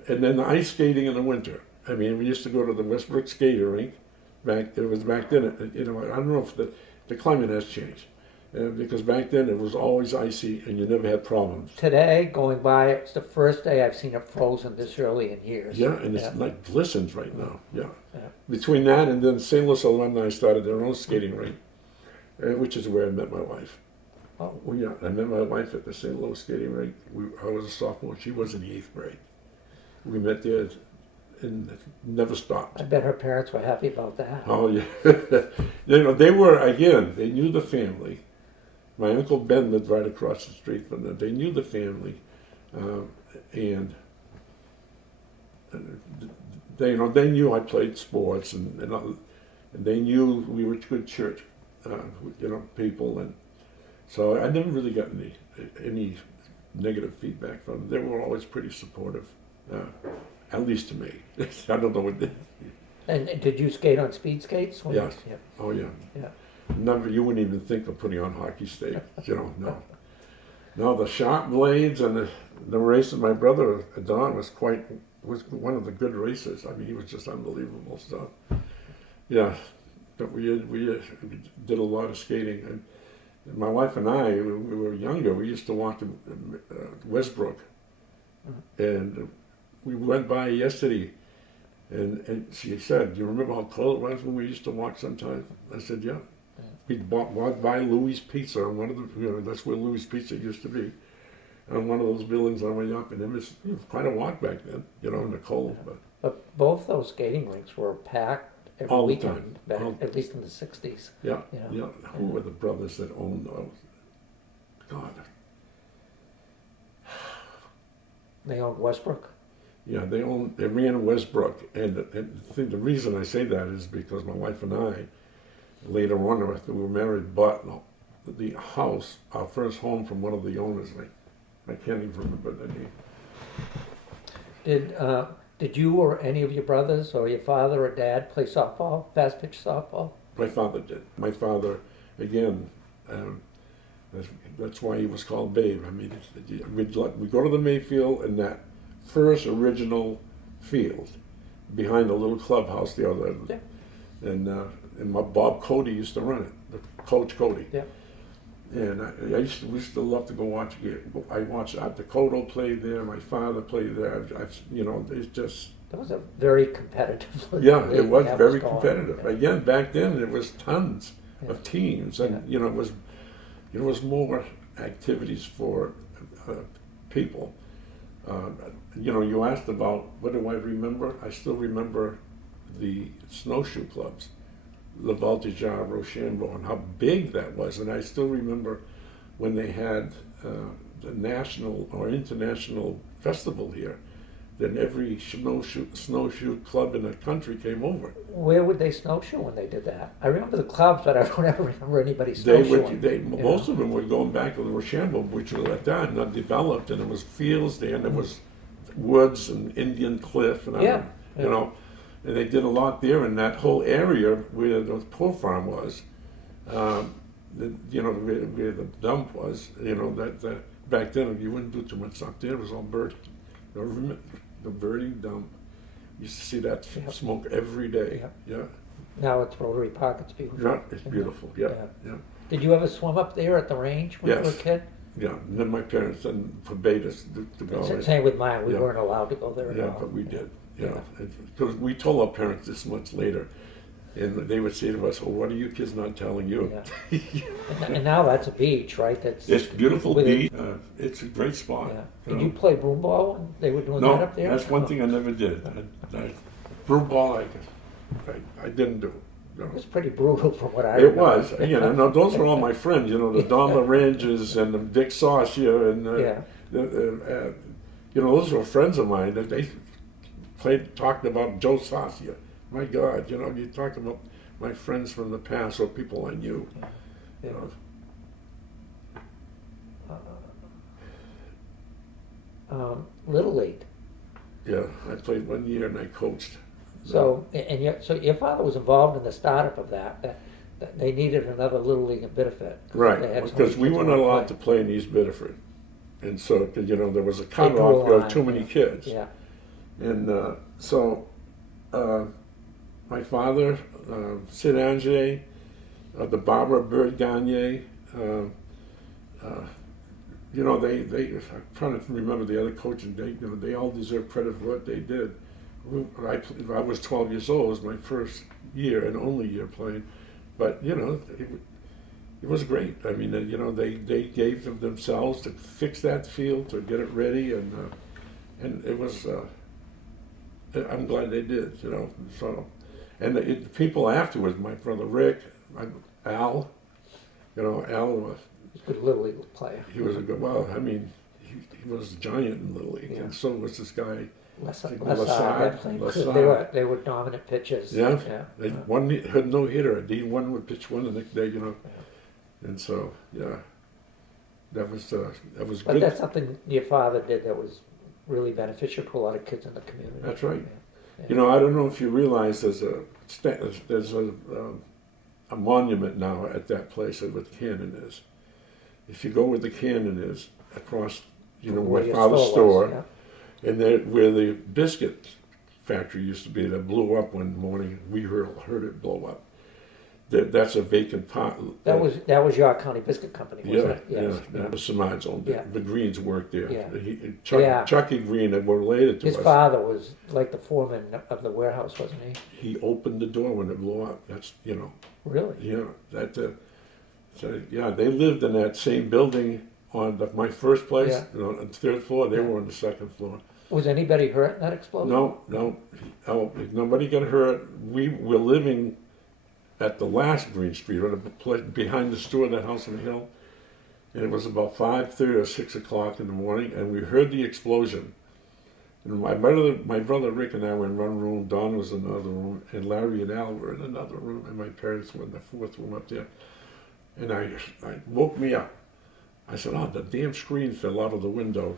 And then the ice skating in the winter. I mean, we used to go to the Westbrook skating rink it was back then. You know, I don't know if the climate has changed, because back then it was always icy and you never had problems. Today, going by, it's the first day I've seen it frozen this early in years. Yeah, and it's like glistens right now. Yeah. Yeah. Between that and then St. Louis alumni started their own skating rink, which is where I met my wife. Oh. Well, yeah, I met my wife at the St. Louis skating rink. I was a sophomore. She was in the 8th grade. We met there and never stopped. I bet her parents were happy about that. Oh, yeah. You know, they were, again, they knew the family. My Uncle Ben lived right across the street from them. They knew the family. And they, you know, they knew I played sports, and they knew we were good church, you know, people. And so I never really got any negative feedback from them. They were always pretty supportive, at least to me. I don't know what they... And did you skate on speed skates? Yes. Yeah. Oh, yeah. Yeah. Never, you wouldn't even think of putting on hockey sticks, you know, no. No, the sharp blades and the race of my brother, Don, was one of the good racers. I mean, he was just unbelievable. So, yeah, but we did a lot of skating. And my wife and I, when we were younger, we used to walk to Westbrook. And we went by yesterday, and she said, "Do you remember how cold it was when we used to walk sometimes?" I said, "Yeah." We'd walk by Louis Pizza on one of the, you know, that's where Louis Pizza used to be, on one of those buildings on the way up, and it was quite a walk back then, you know, in the cold. But both those skating rinks were packed every All the weekend, time. at least in the 60s. Yeah, You know? yeah. Who were the brothers that owned those? God. They owned Westbrook? Yeah, they ran Westbrook, and the reason I say that is because my wife and I, later on, after we were married, bought the house, our first home, from one of the owners. I can't even remember the name. Did you or any of your brothers or your father or dad play softball, fast pitch softball? My father did. My father, again, that's why he was called Babe. I mean, we'd go to the Mayfield in that first original field behind the little clubhouse there. Yeah. And my Bob Cody used to run it, Coach Cody. Yeah. And we used to love to go watch a game. I watched Dakota play there. My father played there. You know, it's just. That was a very competitive league. Yeah, it was very going. competitive. Yeah. Again, back then there was tons Yeah. of teams, and Yeah. you know, it was more activities for people. You know, you asked about what do I remember? I still remember the snowshoe clubs. La Voltigeur, Rochambeau, and how big that was. And I still remember when they had the national or international festival here, then every snowshoe club in the country came over. Where would they snowshoe when they did that? I remember the clubs, but I don't ever remember anybody snowshoeing. Most of them were going back to the Rochambeau, which was at that time not developed, and there was fields there, and there was woods and Indian Cliff, and you know. And they did a lot there in that whole area where the poor farm was, you know, where the dump was. You know, that back then you wouldn't do too much up there. It was all burning. The burning dump. You used to see that smoke every day. Yeah. Now it's Rotary Park. It's beautiful. Yeah, it's beautiful. Yeah. Did you ever swim up there at the range when you were a kid? Yeah, and then my parents then forbade us to go. Same with mine. We weren't allowed to go there at all. Yeah, but we did. Yeah, because we told our parents this much later, and they would say to us, "Well, what are you kids not telling you?" Yeah. And now that's a beach, right? It's beautiful beach. It's a great spot. Yeah. Did you play broom ball when they were doing that up there? No, that's one thing I never did. Broom ball, I didn't do. No. It was pretty brutal from what I remember. It was. You know, those were all my friends. You know, the Don Ranges and the Dick Saucier and you know, those were friends of mine. They talked about Joe Saucier. My God, you know, you talk about my friends from the past or people I knew. Yeah. Little League. Yeah, I played 1 year and I coached. So your father was involved in the startup of that they needed another Little League in Biddeford. Right, because we weren't allowed to play in East Biddeford. And so, you know, there was a cutoff, there were too many kids. Yeah. And so my father Sid Ange, the Barbara Bird Gagne. You know, I'm trying to remember the other coaches. They all deserve credit for what they did. I was 12 years old. It was my first year and only year playing, but you know, it was great. I mean, you know, they gave of themselves to fix that field, to get it ready, and it was. I'm glad they did. You know, so, and the people afterwards, my brother Rick, Al. You know, Al was. Good Little League player. He was a good. Well, I mean, he was a giant in Little League, and so was this guy. They were dominant pitchers. Yeah, they one had no hitter. D1 would pitch one the next day, you know, and so that was good. But that's something your father did that was really beneficial to a lot of kids in the community. That's right. Yeah. You know, I don't know if you realize there's a monument now at that place where the cannon is. If you go where the cannon is, across, you know, where Father's store, and there where the biscuit factory used to be that blew up one morning, we heard it blow up. That's a vacant part. That was York County Biscuit Company, wasn't it? Yes. That was Samard's owned it. The Greens worked there. Yeah. Chucky Green, that were related to us. His father was like the foreman of the warehouse, wasn't he? He opened the door when it blew up. That's, you know. Really? Yeah. So they lived in that same building on my first place, you know, on the third floor. They were on the second floor. Was anybody hurt in that explosion? No. Nobody got hurt. We were living at the last Green Street, right behind the store, that house on the hill. And it was about 5:30 or 6 o'clock in the morning, and we heard the explosion. And my brother Rick and I were in one room, Don was in another room, and Larry and Al were in another room, and my parents were in the fourth room up there. And I woke me up. I said, "Oh, the damn screen fell out of the window."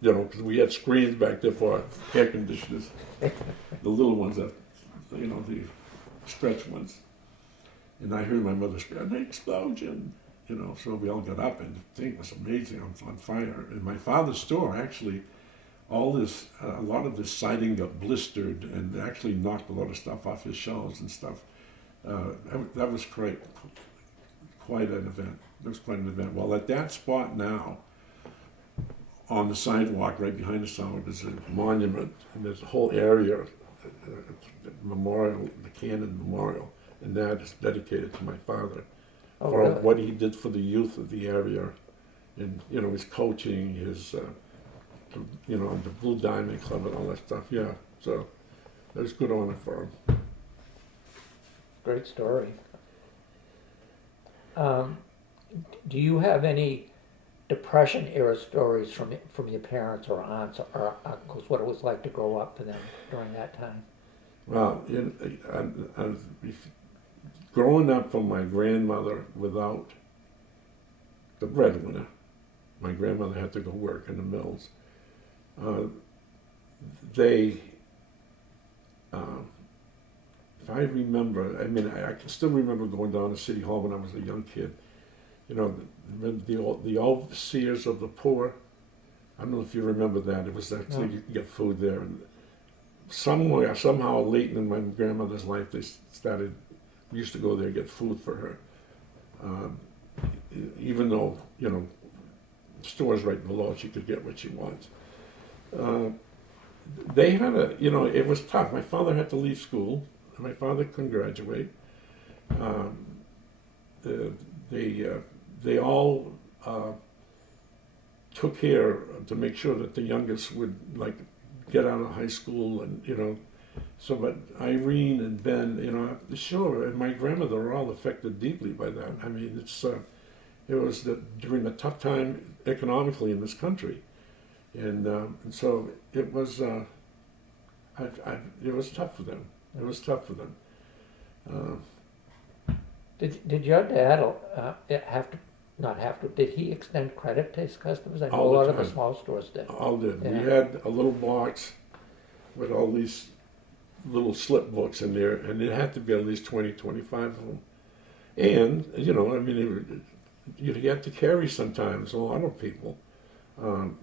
You know, because we had screens back there for air conditioners, the little ones that, you know, the stretch ones. And I heard my mother scream, "An explosion!" You know, so we all got up, and the thing was amazing, on fire. In my father's store, actually, a lot of this siding got blistered and actually knocked a lot of stuff off his shelves and stuff. That was quite an event. It was quite an event. Well, at that spot now, on the sidewalk right behind the sidewalk, there's a monument, and there's a whole area, memorial, the Cannon Memorial, and that is dedicated to my father for what he did for the youth of the area, and you know, his coaching, his you know, the Blue Diamond Club and all that stuff. Yeah, so there's good honor for him. Great story. Do you have any Depression era stories from your parents or aunts or uncles, what it was like to grow up for them during that time? Well, growing up from my grandmother without the breadwinner, my grandmother had to go work in the mills. If I remember, I mean, I can still remember going down to City Hall when I was a young kid. You know, the overseers of the poor. I don't know if you remember that. It was actually you could get food there. And somehow late in my grandmother's life, we used to go there and get food for her. Even though, you know, stores right below, she could get what she wants. They had you know, it was tough. My father had to leave school. My father couldn't graduate. They all took care to make sure that the youngest would get out of high school, and you know, so but Irene and Ben, you know, sure, and my grandmother were all affected deeply by that. I mean, it was during a tough time economically in this country, and so it was tough for them. It was tough for them. Did your dad did he extend credit to his customers? I know a lot of the small stores did. All did. Yeah. We had a little box with all these little slip books in there, and it had to be at least 20, 25 of them. And, you know, I mean, you had to carry sometimes, a lot of people.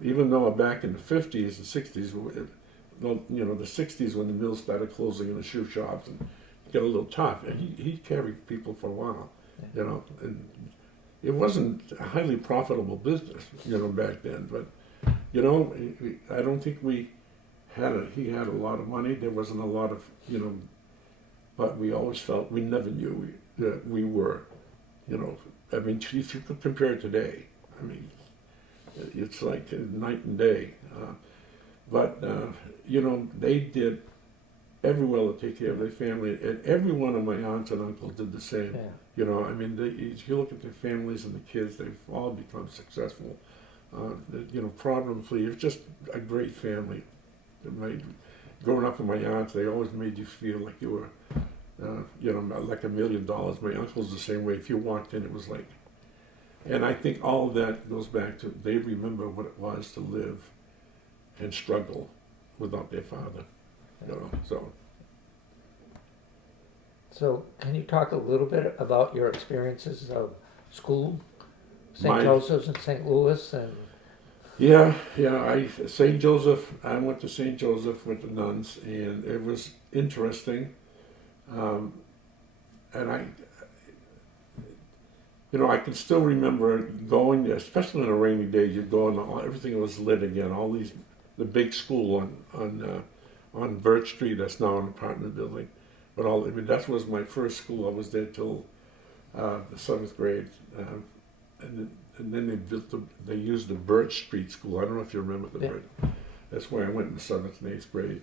Even though back in the 50s and 60s, you know, the 60s when the mills started closing in the shoe shops, and get a little tough, and he carried people for a while, you know, and it wasn't a highly profitable business, you know, back then, but, you know, I don't think he had a lot of money, there wasn't a lot of, you know, but we always felt, we never knew that we were, you know, I mean, if you could compare it today, I mean, it's like night and day. You know, they did every well to take care of their family, and every one of my aunts and uncles did the same. Yeah. You know, I mean, if you look at their families and the kids, they've all become successful. You know, problem-free. It was just a great family. Growing up with my aunts, they always made you feel like you were, you know, like $1 million. My uncle's the same way. If you walked in, it was like, and I think all of that goes back to they remember what it was to live and struggle without their father, you know, so. So can you talk a little bit about your experiences of school, St. My- Joseph's in St. Louis, and Yeah, St. Joseph, I went to St. Joseph with the nuns, and it was interesting. And you know, I can still remember going there, especially on a rainy day, you'd go and everything was lit again, the big school on Birch Street, that's now an apartment building. But that was my first school. I was there till the 7th grade. And then they used the Birch Street School. I don't know if you remember the Birch. That's where I went in the 7th and 8th grade.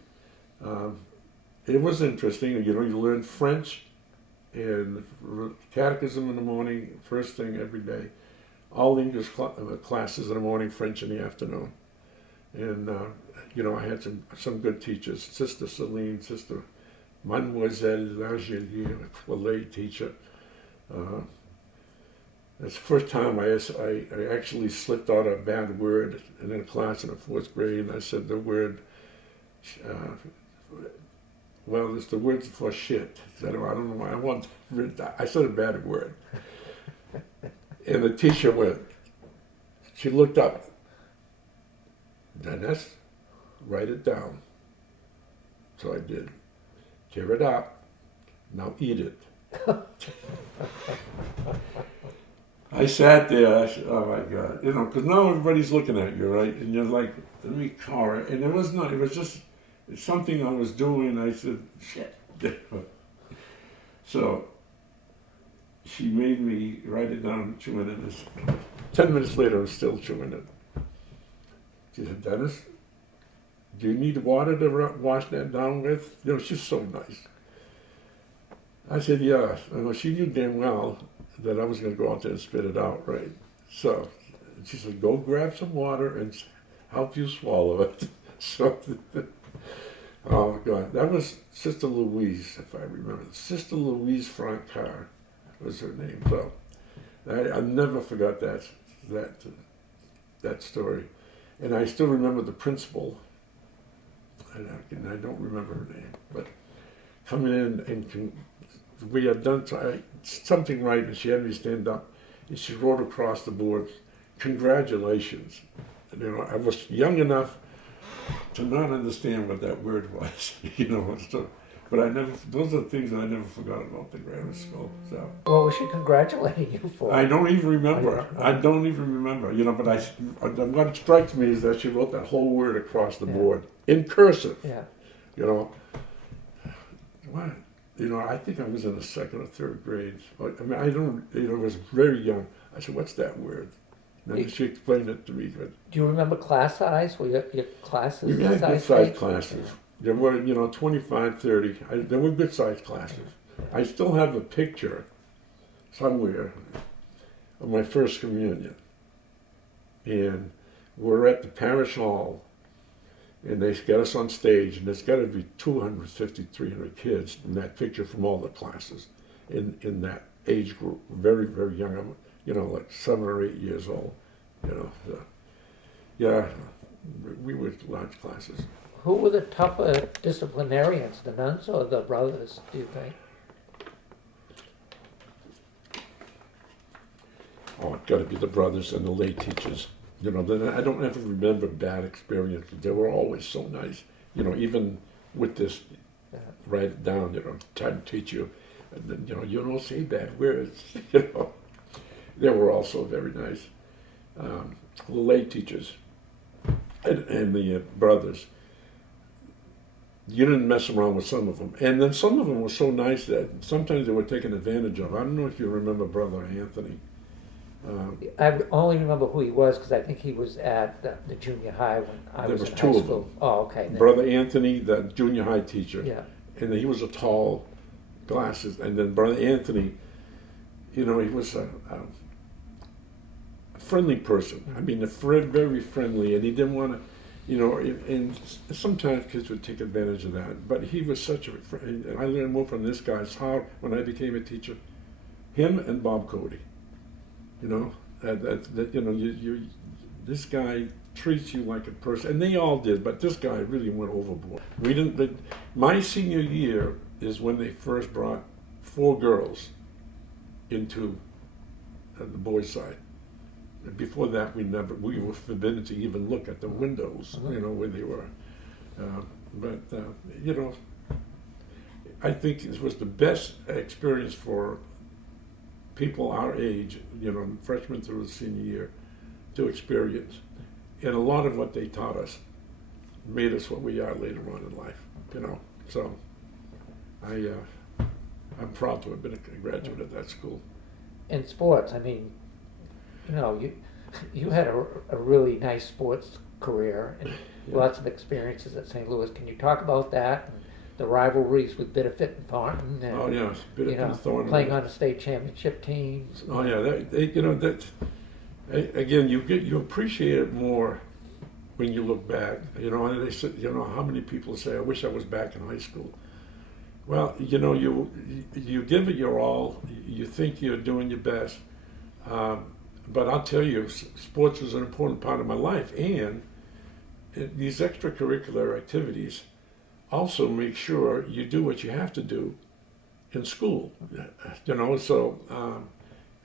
It was interesting. You know, you learned French and catechism in the morning, first thing every day. All English classes in the morning, French in the afternoon. And, you know, I had some good teachers. Sister Celine, Sister Mademoiselle Langelier, a lay teacher. That's the first time I actually slipped out a bad word in a class in the 4th grade, and I said the word, well, it's the word for shit. I don't know why I said a bad word. And the teacher she looked up. Dennis, write it down. So I did. Tear it up. Now eat it. I sat there, I said, oh my God, you know, because now everybody's looking at you, right? And you're like, let me call her. And it was just something I was doing. I said, shit. So she made me write it down and chew it. 10 minutes later, I was still chewing it. She said, Dennis, do you need water to wash that down with? You know, she's so nice. I said, yeah. And she knew damn well that I was going to go out there and spit it out, right? So she said, go grab some water and help you swallow it. So, oh God, that was Sister Louise, if I remember. Sister Louise Francar was her name. So I never forgot that story. And I still remember the principal, and I don't remember her name, but coming in and we had done something right, and she had me stand up, and she wrote across the board, congratulations. And, you know, I was young enough to not understand what that word was, you know. So, but those are the things that I never forgot about the grammar school. So. what was she congratulating you for? I don't even remember. You know, but what strikes me is that she wrote that whole word across the board in cursive. Yeah. You know, what? You know, I think I was in the 2nd or 3rd grade. I mean, I was very young. I said, what's that word? And then she explained it to me. But do you remember class size? Were your classes we had good size? sized classes. There were, 25, 30. There were good sized classes. I still have a picture somewhere of my first communion. And we're at the parish hall, and they get us on stage, and there's got to be 250, 300 kids in that picture from all the classes in that age group, very, very young. I'm, like 7 or 8 years old, So, yeah, we were large classes. Who were the tougher disciplinarians, the nuns or the brothers, do you think? Oh, it's got to be the brothers and the lay teachers. I don't ever remember bad experiences. They were always so nice. Even with this write it down, try to teach you. And then, you don't say bad words, They were also very nice. The lay teachers and the brothers, you didn't mess around with some of them. And then some of them were so nice that sometimes they were taken advantage of. I don't know if you remember Brother Anthony. I only remember who he was because I think he was at the junior high when I There was was in two high of school. them. Oh, okay. Then. Brother Anthony, the junior high teacher. Yeah. And he was a tall, glasses. And then Brother Anthony, he was a friendly person. I mean, very friendly, and he didn't want to, and sometimes kids would take advantage of that. But he was such a friend, and I learned more from this guy. It's how when I became a teacher, him and Bob Cody, this guy treats you like a person, and they all did, but this guy really went overboard. My senior year is when they first brought 4 girls into the boys' side. Before that, we were forbidden to even look at the windows, where they were. I think it was the best experience for people our age, freshman through the senior year, to experience. And a lot of what they taught us made us what we are later on in life, So I'm proud to have been a graduate of that school. In sports, I mean, you had a really nice sports career and lots of experiences at St. Louis. Can you talk about that and the rivalries with Biddeford and Thornton? And, oh yes, Biddeford and Thornton. Playing on the state championship teams. Oh yeah, again, you appreciate it more when you look back. And they said, how many people say, "I wish I was back in high school." Well, you give it your all. You think you're doing your best. But I'll tell you, sports was an important part of my life, and these extracurricular activities also make sure you do what you have to do in school. So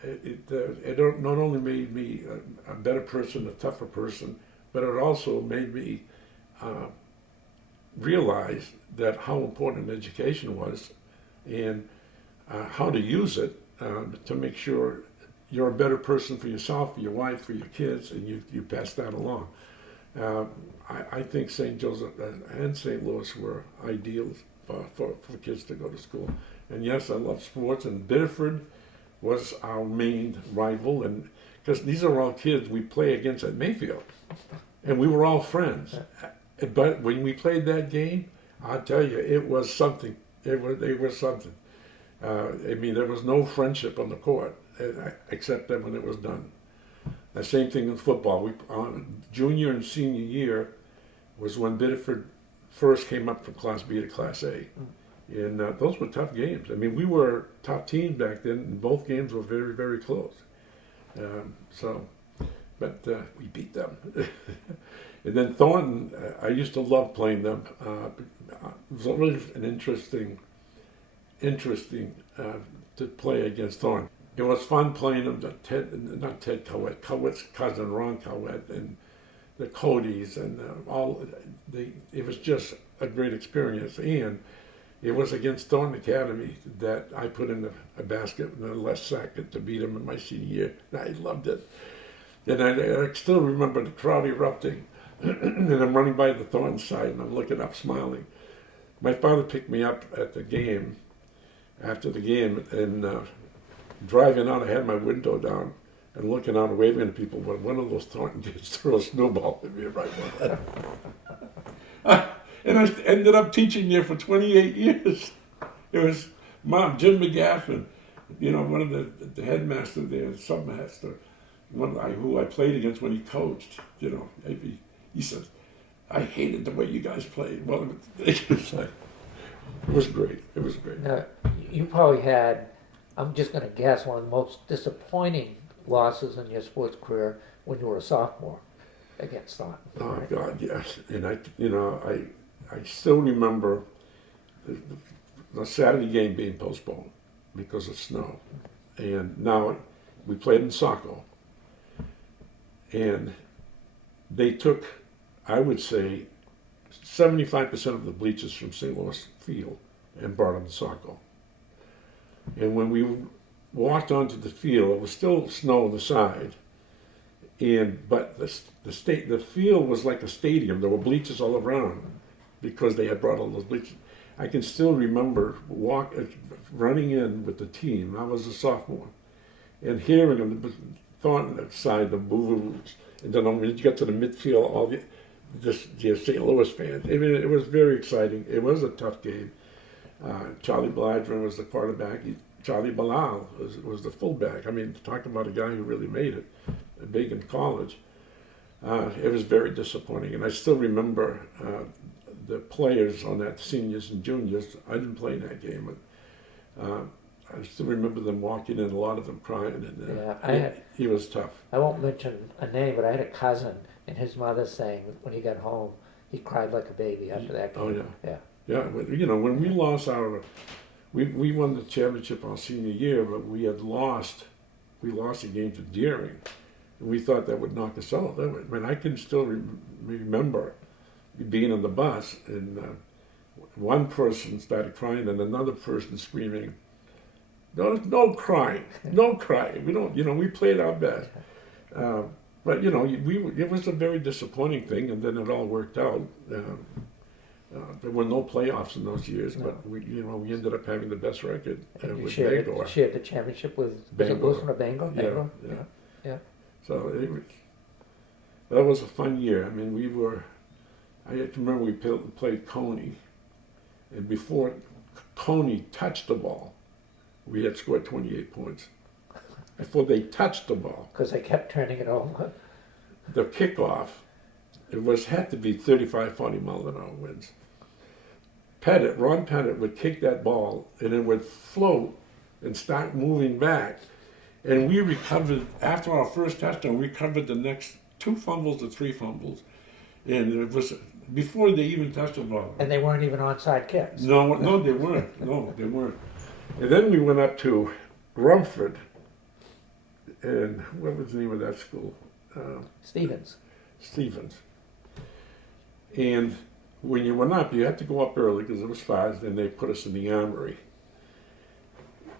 it not only made me a better person, a tougher person, but it also made me realize that how important education was and how to use it to make sure you're a better person for yourself, for your wife, for your kids, and you pass that along. I think St. Joseph and St. Louis were ideals for kids to go to school. And yes, I love sports, and Biddeford was our main rival, and because these are all kids we play against at Mayfield, and we were all friends. But when we played that game, I'll tell you, it was something. It was something. There was no friendship on the court, except that when it was done. The same thing in football. Junior and senior year was when Biddeford first came up from Class B to Class A. And those were tough games. We were a top team back then, and both games were very, very close. But we beat them. And then Thornton, I used to love playing them. It was always an interesting to play against Thornton. It was fun playing them, not Ted Cowett, Cowett's cousin, Ron Cowett, and the Codys, and it was just a great experience. And it was against Thornton Academy that I put in a basket in the left second to beat them in my senior year. I loved it. And I still remember the crowd erupting. And I'm running by the Thornton side, and I'm looking up, smiling. My father picked me up at the game, after the game, and driving out, I had my window down and looking out and waving at people when one of those Thornton kids threw a snowball at me right in the head. And I ended up teaching there for 28 years. It was Jim McGaffin, one of the headmasters there, the submaster, who I played against when he coached. He said, "I hated the way you guys played." Well, it was great. It was great. Now, you probably had, I'm just going to guess, one of the most disappointing losses in your sports career when you were a sophomore against Thornton. Oh, right? God, yes. And I still remember the Saturday game being postponed because of snow. And now we played in Saco. And they took, I would say, 75% of the bleachers from St. Louis field and brought them to Saco. And when we walked onto the field, it was still snow on the side, but the field was like a stadium. There were bleachers all around because they had brought all those bleachers. I can still remember running in with the team. I was a sophomore, and hearing on the side the boo-boos, and then when you get to the midfield, all the St. Louis fans. It was very exciting. It was a tough game. Charlie Bladron was the quarterback. Charlie Bilal was the fullback. I mean, talk about a guy who really made it big in college. It was very disappointing, and I still remember the players on that, seniors and juniors. I didn't play in that game, but I still remember them walking in, a lot of them crying, and he was tough. I won't mention a name, but I had a cousin, and his mother saying when he got home, he cried like a baby after that game. Oh, yeah. Yeah, you know, when we lost we won the championship our senior year, but we lost a game to Deering, and we thought that would knock us out. I can still remember being on the bus, and one person started crying, and another person screaming, "No crying, no crying. We don't, we played our best." But it was a very disappointing thing, and then it all worked out. There were no playoffs in those years, no. But we ended up having the best record with Bangor. Shared the championship with Bangor or Bangor? Yeah. So that was a fun year. I mean, I remember we played Coney, and before Coney touched the ball, we had scored 28 points. Before they touched the ball. Because they kept turning it over. The kickoff, had to be 35, 40 mile an hour winds. Ron Pettit would kick that ball, and it would float and start moving back. And we recovered, after our first touchdown, we recovered the next 2 fumbles or 3 fumbles. And it was before they even touched the ball. And they weren't even onside kicks. No, they weren't. No, they weren't. And then we went up to Rumford, and what was the name of that school? Stevens. And when you went up, you had to go up early because it was far, and they put us in the armory.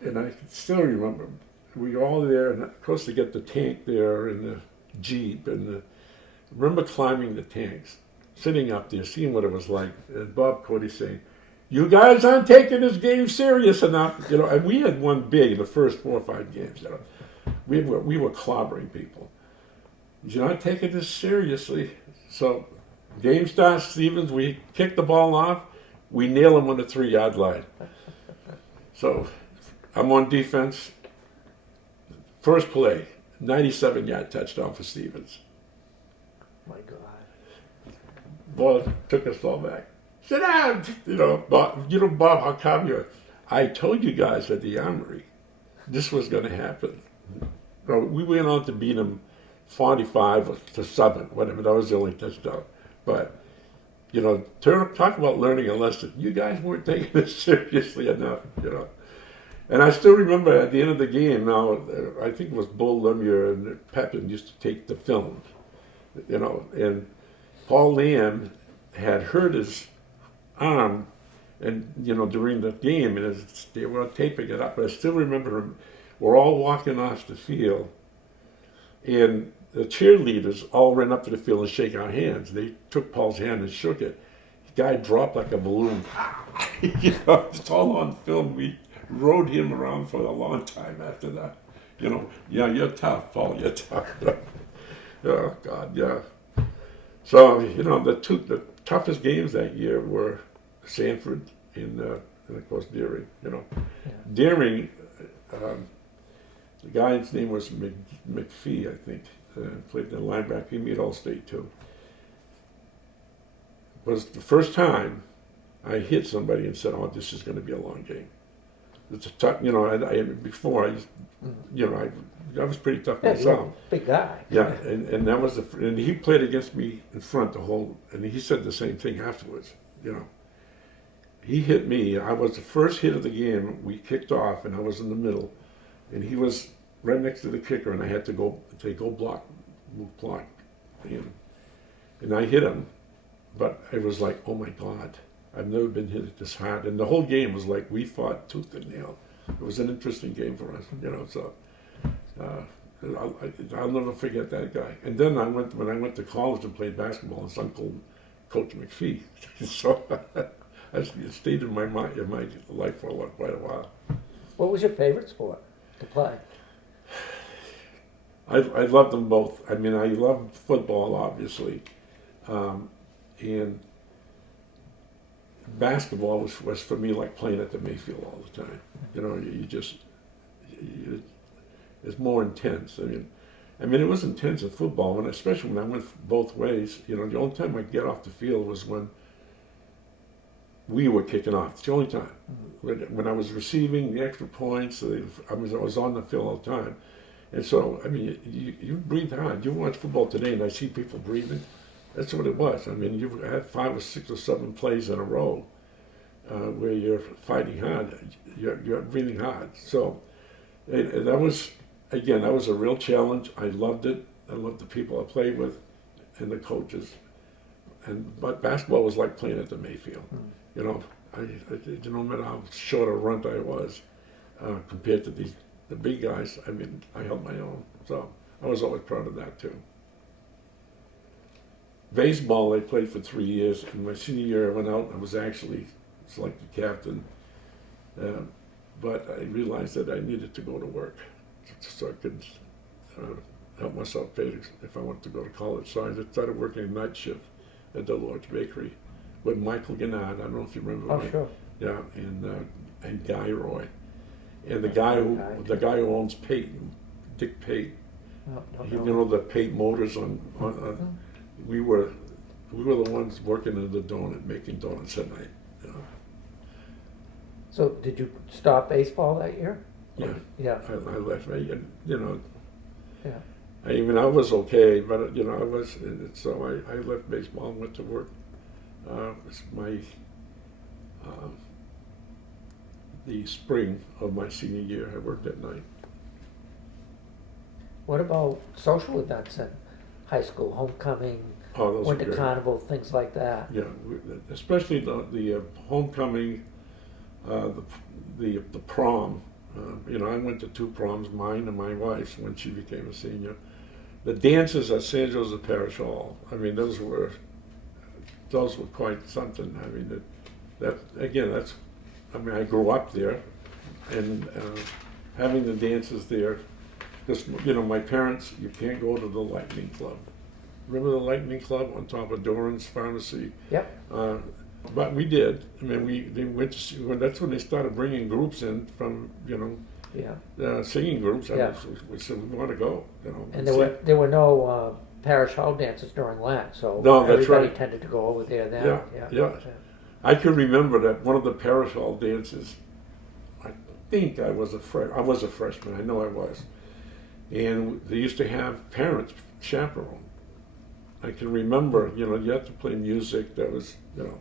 And I can still remember, we were all there, and of course they get the tank there and the Jeep, and I remember climbing the tanks, sitting up there, seeing what it was like, and Bob Cody saying, "You guys aren't taking this game serious enough." And we had won big in the first 4 or 5 games. We were clobbering people. You're not taking this seriously. So game starts, Stevens, we kick the ball off, we nail him on the 3-yard line. So I'm on defense. First play, 97-yard touchdown for Stevens. My God. Ball took us all back. Sit down! Bob, how come you? I told you guys at the armory this was going to happen. We went on to beat them 45-7, whatever. That was the only touchdown. But, talk about learning a lesson. You guys weren't taking this seriously enough, And I still remember at the end of the game, now, I think it was Bull Lemieux and Pepin used to take the film, and Paul Lamb had hurt his arm, and, during the game, and they were taping it up. But I still remember him. We're all walking off the field, and the cheerleaders all ran up to the field and shake our hands. They took Paul's hand and shook it. The guy dropped like a balloon. It's all on film. We rode him around for a long time after that. You're tough, Paul, you're tough. Oh, God, yeah. So, the toughest games that year were Sanford and of course, Deering. Deering, the guy's name was McPhee, I think. Played the linebacker. He made All-State too. It was the first time I hit somebody and said, "Oh, this is going to be a long game." It's a tough, before I was pretty tough myself. Big guy. Yeah, and that was and he played against me in front the whole, and he said the same thing afterwards. He hit me. I was the first hit of the game. We kicked off, and I was in the middle, and he was right next to the kicker, and I had to go block, and I hit him, but it was like, oh my God, I've never been hit this hard. And the whole game was like we fought tooth and nail. It was an interesting game for us, you know. So I'll never forget that guy. And then when I went to college and played basketball, his uncle, Coach McPhee. So it stayed in my life for quite a while. What was your favorite sport to play? I loved them both. I mean, I loved football, obviously, and basketball was for me like playing at the Mayfield all the time. You know, it's more intense. I mean, it was intense in football, and especially when I went both ways. You know, the only time I'd get off the field was when we were kicking off. It's the only time. When I was receiving the extra points, I was on the field all the time. And so, I mean, you breathe hard. You watch football today, and I see people breathing. That's what it was. I mean, you had 5 or 6 or 7 plays in a row where you're fighting hard. You're breathing hard. So, and that was a real challenge. I loved it. I loved the people I played with and the coaches. But basketball was like playing at the Mayfield. You know, no matter how short a runt I was compared to the big guys, I mean, I held my own. So I was always proud of that too. Baseball, I played for 3 years. In my senior year, I went out and I was actually selected captain. But I realized that I needed to go to work so I could help myself pay if I wanted to go to college. So I started working a night shift at the Lord's Bakery with Michael Gennard. I don't know if you remember. Oh, sure. Yeah, and Guy Roy. And the guy who owns Peyton, Dick Pate, you know the Pate Motors we were the ones working in the donut, making donuts at night. You know. So did you stop baseball that year? Yeah. Yeah. I left. You know. Yeah. I was okay, but you know I was. So I left baseball and went to work. It's the spring of my senior year, I worked at night. What about social events in high school, homecoming, Those winter are great. carnival, things like that? Yeah, especially the homecoming, the prom. You know, I went to 2 proms, mine and my wife's, when she became a senior. The dances at San Joseph Parish Hall. I mean, those were quite something. I mean, that's. I mean, I grew up there, and having the dances there. Because, you know, my parents, you can't go to the Lightning Club. Remember the Lightning Club on top of Doran's Pharmacy? Yep. But we did. I mean, they went to see, that's when they started bringing groups in from, you know, Yeah. Singing groups. Yeah. We said, we want to go, you know. And there were no parish hall dances during Lent, so No, that's everybody right. tended to go over there then. Yeah. I can remember that one of the parish hall dances, I think I was a freshman, I know I was. And they used to have parents chaperone. I can remember, you know, you had to play music that was, you know.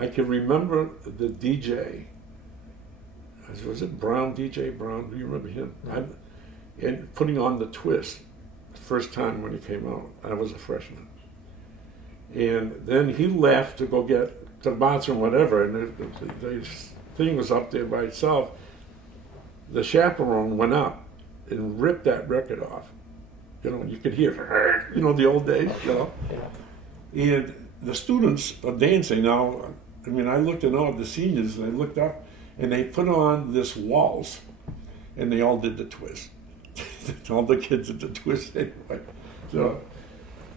I can remember the DJ. Was it Brown, DJ Brown? Do you remember him? And putting on the twist, the first time when he came out. I was a freshman. And then he left to go get to the bathroom, whatever, and the thing was up there by itself. The chaperone went up and ripped that record off. You know, you could hear, you know, the old days, you know. Yeah. And the students are dancing now. I mean, I looked at all the seniors, and I looked up, and they put on this waltz, and they all did the twist. All the kids did the twist anyway. So,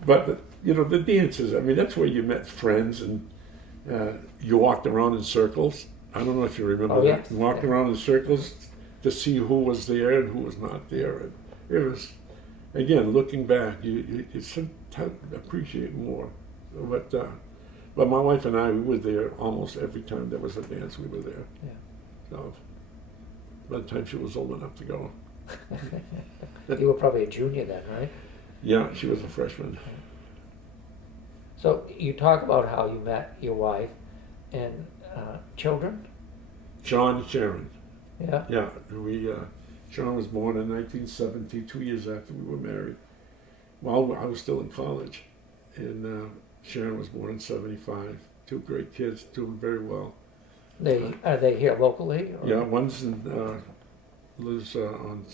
but you know, the dances. I mean, that's where you met friends, and you walked around in circles. I don't know if you remember that. Yes. You walked around in circles to see who was there and who was not there. And it was, again, looking back, you sometimes appreciate more. But my wife and I, we were there almost every time there was a dance. We were there. Yeah. So by the time she was old enough to go. You were probably a junior then, right? Yeah, she was a freshman. So you talk about how you met your wife and children? John and Sharon. Yeah. Yeah, Sharon was born in 1970, 2 years after we were married. Well, I was still in college, and Sharon was born in 75. Two great kids, doing very well. Are they here locally? Or? Yeah, one's lives on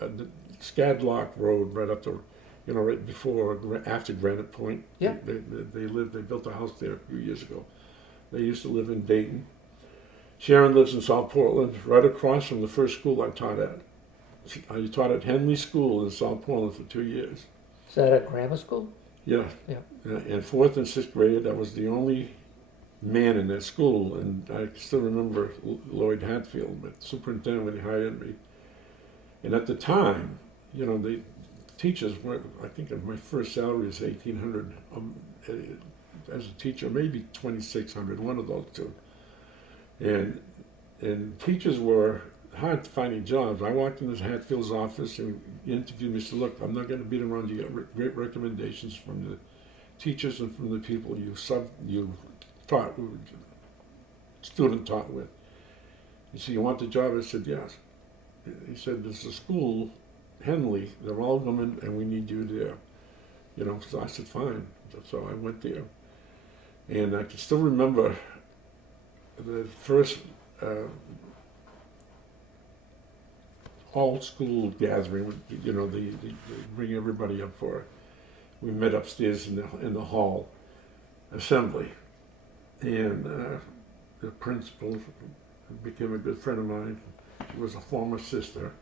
the Skadlock Road, right up to, right before, after Granite Point. Yeah. They built a house there a few years ago. They used to live in Dayton. Sharon lives in South Portland, right across from the first school I taught at. I taught at Henley School in South Portland for 2 years. Is that a grammar school? Yeah. Yeah. In 4th and 6th grade, I was the only man in that school, and I still remember Lloyd Hatfield, but superintendent, when he hired me. And at the time, the teachers were, I think my first salary was $1,800 as a teacher, maybe $2,600, one of those two. And teachers were hard finding jobs. I walked into Hatfield's office and he interviewed me. Said, "Look, I'm not going to beat around. You got great recommendations from the teachers and from the people you taught, student taught with." He said, "You want the job?" I said, "Yes." He said, "There's a school, Henley. They're all women, and we need you there." So I said, "Fine." So I went there, and I can still remember the first all school gathering. They bring everybody up for it. We met upstairs in the hall assembly, and the principal became a good friend of mine. She was a former sister,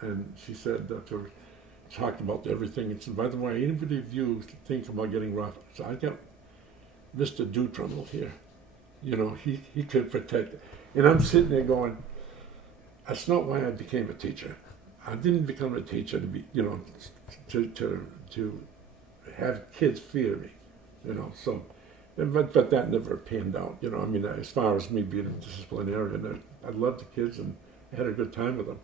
and she said talked about everything. And said, "By the way, anybody of you think about getting rough?" So I got Mr. Dutremble here. He could protect it. And I'm sitting there going, that's not why I became a teacher. I didn't become a teacher to be, to have kids fear me, So, but that never panned out. As far as me being a disciplinarian, I loved the kids and had a good time with them.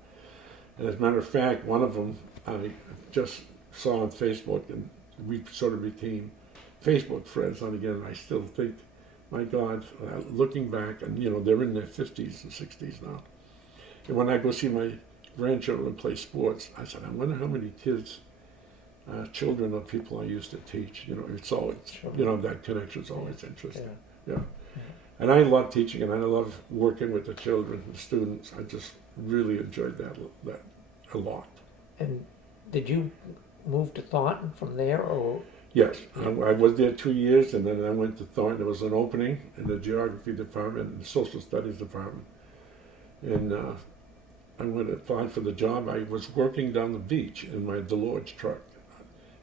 And as a matter of fact, one of them I just saw on Facebook, and we sort of became Facebook friends. And again, I still think, my God, looking back, and they're in their 50s and 60s now. And when I go see my grandchildren play sports, I said, I wonder how many kids, children of people I used to teach. It's always, that connection's always interesting. Yeah. And I love teaching, and I love working with the children and students. I just really enjoyed that a lot. And did you move to Thornton from there, or? Yes, I was there 2 years, and then I went to Thornton. There was an opening in the geography department and the social studies department. And I went to apply for the job. I was working down the beach in my Deloitte truck.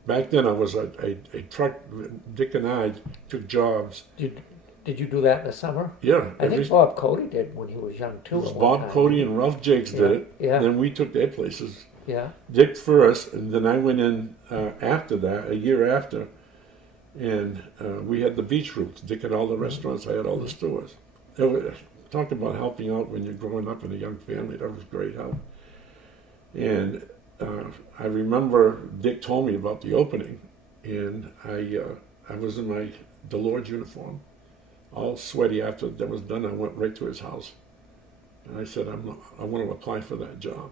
Back then I was a truck, Dick and I took jobs. Did you do that in the summer? Yeah. I think Bob Cody did when he was young too. Bob Cody and Ralph Jakes did it. Yeah. And then we took their places. Yeah. Dick first, and then I went in after that, a year after, and we had the beach routes. Dick had all the restaurants, I had all the stores. Talk about helping out when you're growing up in a young family. That was great help. And I remember Dick told me about the opening, and I was in my Deloitte uniform, all sweaty. After that was done, I went right to his house, and I said, I want to apply for that job.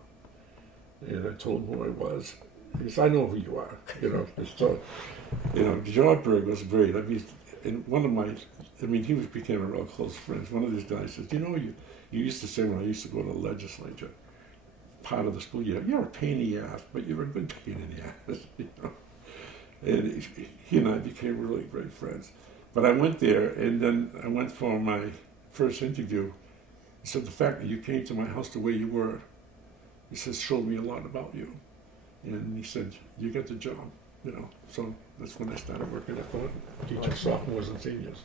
And I told him who I was. He said, I know who you are. So, Jordberg was great. And one of my, he became a real close friend. One of these guys says, you used to say when I used to go to the legislature, part of the school year, you're a pain in the ass, but you're a good pain in the ass, And he and I became really great friends. But I went there, and then I went for my first interview. He said, the fact that you came to my house the way you were, he says, showed me a lot about you. And he said, you got the job, So that's when I started working at Thornton, teaching sophomores and seniors,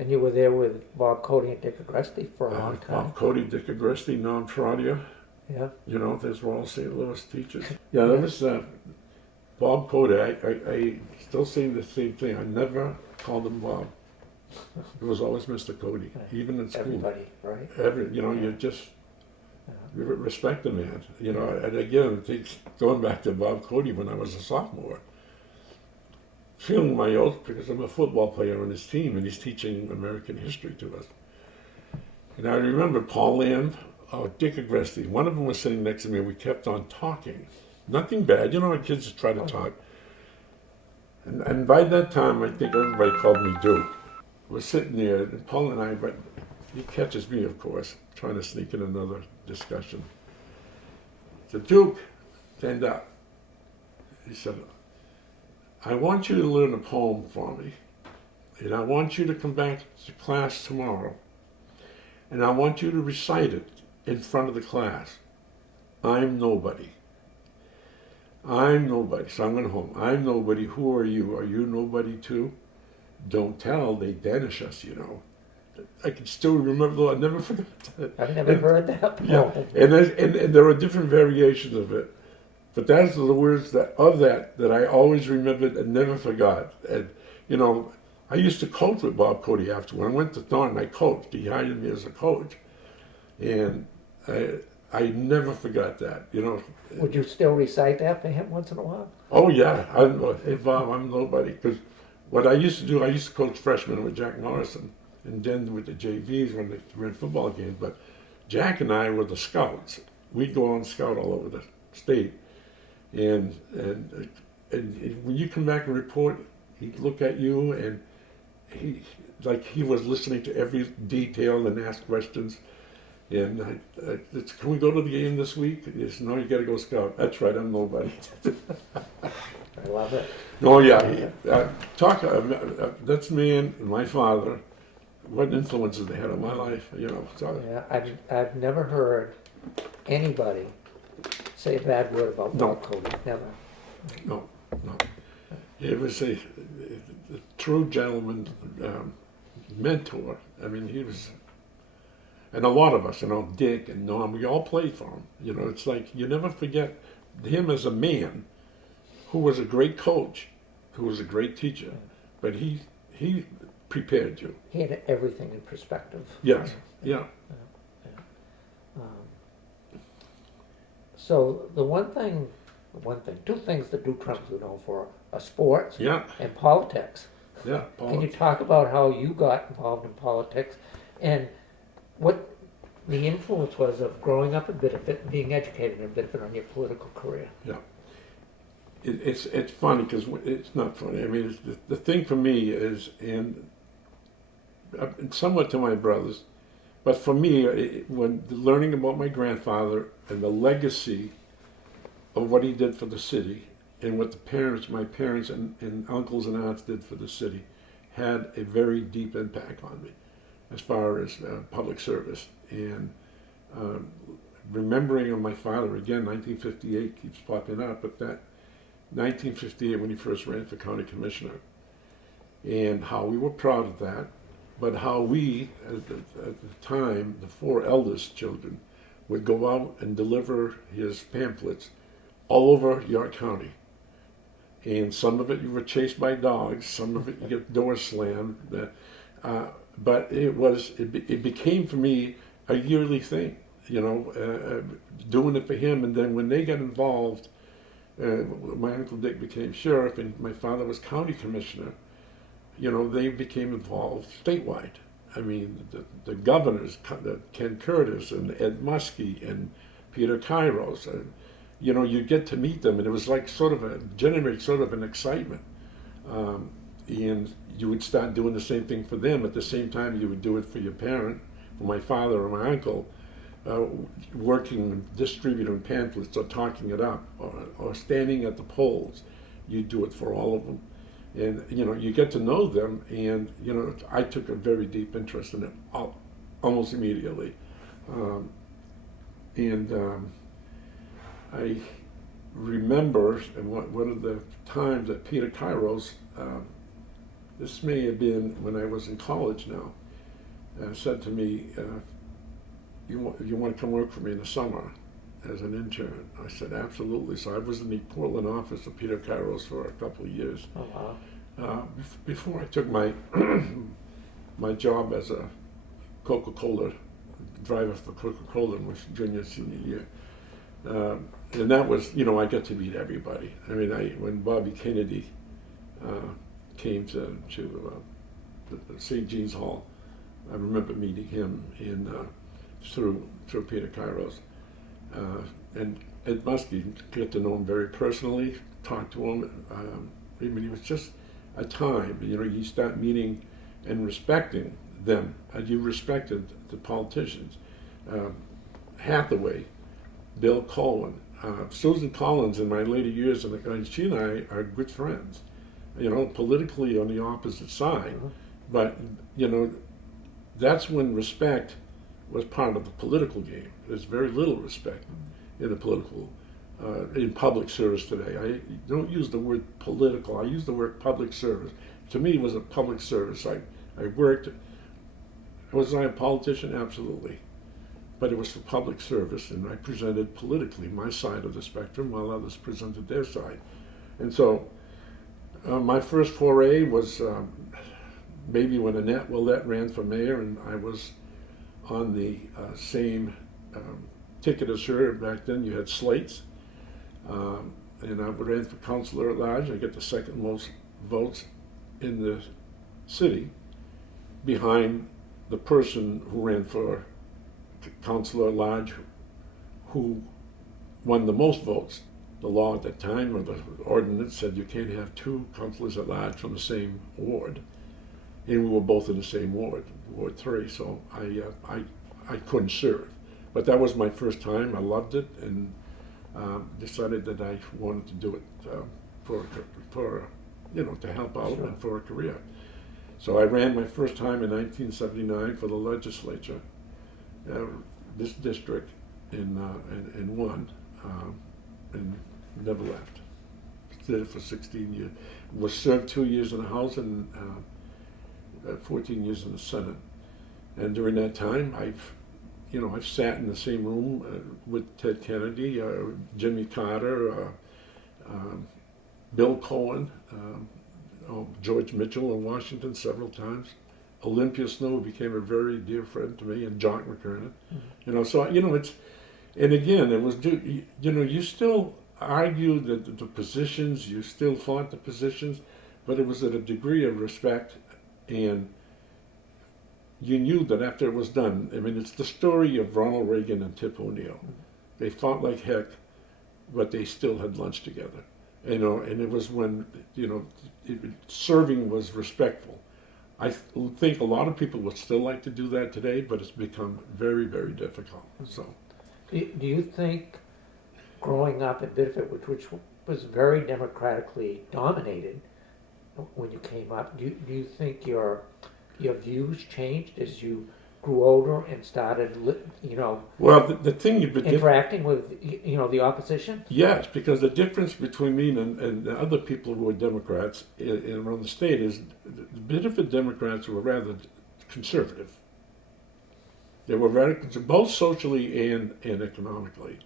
And you were there with Bob Cody and Dick Agresti for a long time? Bob Cody, Dick Agresti, Norm Trotter. Yeah. Those were all St. Louis teachers. Yeah, that was Bob Cody. I still say the same thing. I never called him Bob. It was always Mr. Cody, even in school. Everybody, right? You just... You respect the man, and again, going back to Bob Cody when I was a sophomore, feeling my oath because I'm a football player on his team and he's teaching American history to us. And I remember Paul Lamb, Dick Agresti, one of them was sitting next to me and we kept on talking. Nothing bad, our kids just try to talk. And by that time, I think everybody called me Duke. We're sitting there, and Paul and I, but he catches me, of course, trying to sneak in another discussion. The Duke, stand up. He said, I want you to learn a poem for me, and I want you to come back to class tomorrow, and I want you to recite it in front of the class. I'm nobody. I'm nobody. So I'm going home. I'm nobody. Who are you? Are you nobody too? Don't tell. They banish us, you know. I can still remember, though. I never forgot that. I've never heard that. Yeah, and there are different variations of it, but that's the words that I always remembered and never forgot. And you know, I used to coach with Bob Cody after. When I went to Thornton, I coached. He hired me as a coach, and I never forgot that. You know. Would you still recite that for him once in a while? Oh yeah, hey Bob, I'm nobody. Because what I used to do, I used to coach freshmen with Jack Morrison, and then with the JVs when they ran football games. But Jack and I were the scouts. We'd go on scout all over the state, and when you come back and report, he'd look at you and he was listening to every detail and ask questions. And can we go to the game this week? He said, no, you got to go scout. That's right, I'm nobody. I love it. Oh yeah, that's me and my father. What influences they had on my life, you know. So. Yeah, I've never heard anybody say a bad word about Bob Cody. Never. No. He was a true gentleman, mentor. I mean, he was. And a lot of us, you know, Dick and Norm, we all played for him. You know, it's like you never forget him as a man who was a great coach, who was a great teacher, but he prepared you. He had everything in perspective. Yes, yeah. So two things that Dutrembles are known for are sports and politics. Yeah, Can you talk about how you got involved in politics and what the influence was of growing up in Biddeford and being educated in Biddeford on your political career? Yeah. It's funny because it's not funny. I mean, the thing for me is, and somewhat to my brothers, but for me, when learning about my grandfather and the legacy of what he did for the city and what my parents and uncles and aunts did for the city had a very deep impact on me as far as public service. And remembering of my father, again, 1958 keeps popping up, but that 1958 when he first ran for county commissioner, and how we were proud of that, but how we, at the time, the four eldest children, would go out and deliver his pamphlets all over York County. And some of it you were chased by dogs, some of it you get doors slammed, but it became for me a yearly thing, you know, doing it for him. And then when they got involved, my Uncle Dick became sheriff and my father was county commissioner, you know, they became involved statewide. I mean, the governors, Ken Curtis and Ed Muskie and Peter Kairos, you know, you get to meet them, and it was like generate sort of an excitement. And you would start doing the same thing for them. At the same time, you would do it for your parent, for my father or my uncle, working, distributing pamphlets or talking it up or standing at the polls. You do it for all of them. And, you know, you get to know them, and, you know, I took a very deep interest in it almost immediately. I remember one of the times that Peter Kairos, this may have been when I was in college now, said to me, you want to come work for me in the summer as an intern? I said, absolutely. So I was in the Portland office of Peter Kairos for a couple of years. Oh, wow. Before I took my my job as a Coca-Cola driver for Coca-Cola in my junior, senior year. And that was, you know, I got to meet everybody. I mean, when Bobby Kennedy came to the St. Jean's Hall, I remember meeting him through Peter Kairos. And Ed Muskie, get to know him very personally, talk to him. I mean, it was just a time, you start meeting and respecting them, and you respected the politicians. Hathaway, Bill Colwyn, Susan Collins in my later years, and she and I are good friends, politically on the opposite side. But, that's when respect was part of the political game. There's very little respect in the political, in public service today. I don't use the word political, I use the word public service. To me, it was a public service. I worked, was I a politician? Absolutely. But it was for public service, and I presented politically my side of the spectrum while others presented their side. And so my first foray was maybe when Annette Willette ran for mayor, and I was on the same ticket as her. Back then you had slates, and I ran for councilor at large. I get the second most votes in the city, behind the person who ran for councilor at large who won the most votes. The law at that time, or the ordinance, said you can't have two councilors at large from the same ward, and we were both in the same ward, Ward 3. So I couldn't serve, but that was my first time. I loved it, and decided that I wanted to do it for to help out. Sure. And for a career. So I ran my first time in 1979 for the legislature, this district, and won, and never left. Did it for 16 years. Was served 2 years in the House and 14 years in the Senate. And during that time, I've sat in the same room with Ted Kennedy, Jimmy Carter, Bill Cohen, George Mitchell in Washington several times. Olympia Snowe became a very dear friend to me, and John McKernan. So it's, and again, it was, you still argued the positions, you still fought the positions, but it was at a degree of respect, and you knew that after it was done, I mean, it's the story of Ronald Reagan and Tip O'Neill. They fought like heck, but they still had lunch together. And it was when, serving was respectful. I think a lot of people would still like to do that today, but it's become very, very difficult. So, do you think growing up in Biddeford, which was very democratically dominated when you came up, do you think your views changed as you grew older and started, well, the thing interacting with, the opposition? Yes, because the difference between me and the other people who were Democrats around the state is the Biddeford Democrats were rather conservative. They were very conservative, both socially and economically.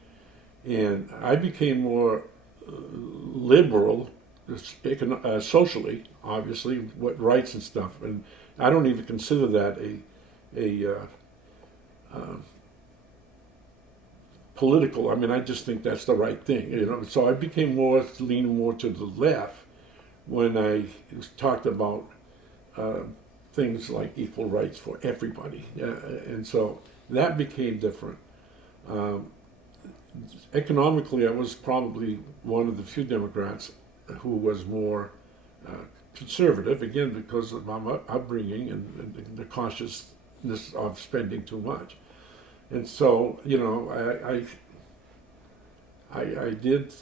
And I became more liberal, socially, obviously, what rights and stuff. And I don't even consider that a political. I mean, I just think that's the right thing, So I became leaning more to the left when I talked about things like equal rights for everybody, and so that became different. Economically, I was probably one of the few Democrats who was more conservative, again because of my upbringing and the cautiousness of spending too much. And so, I did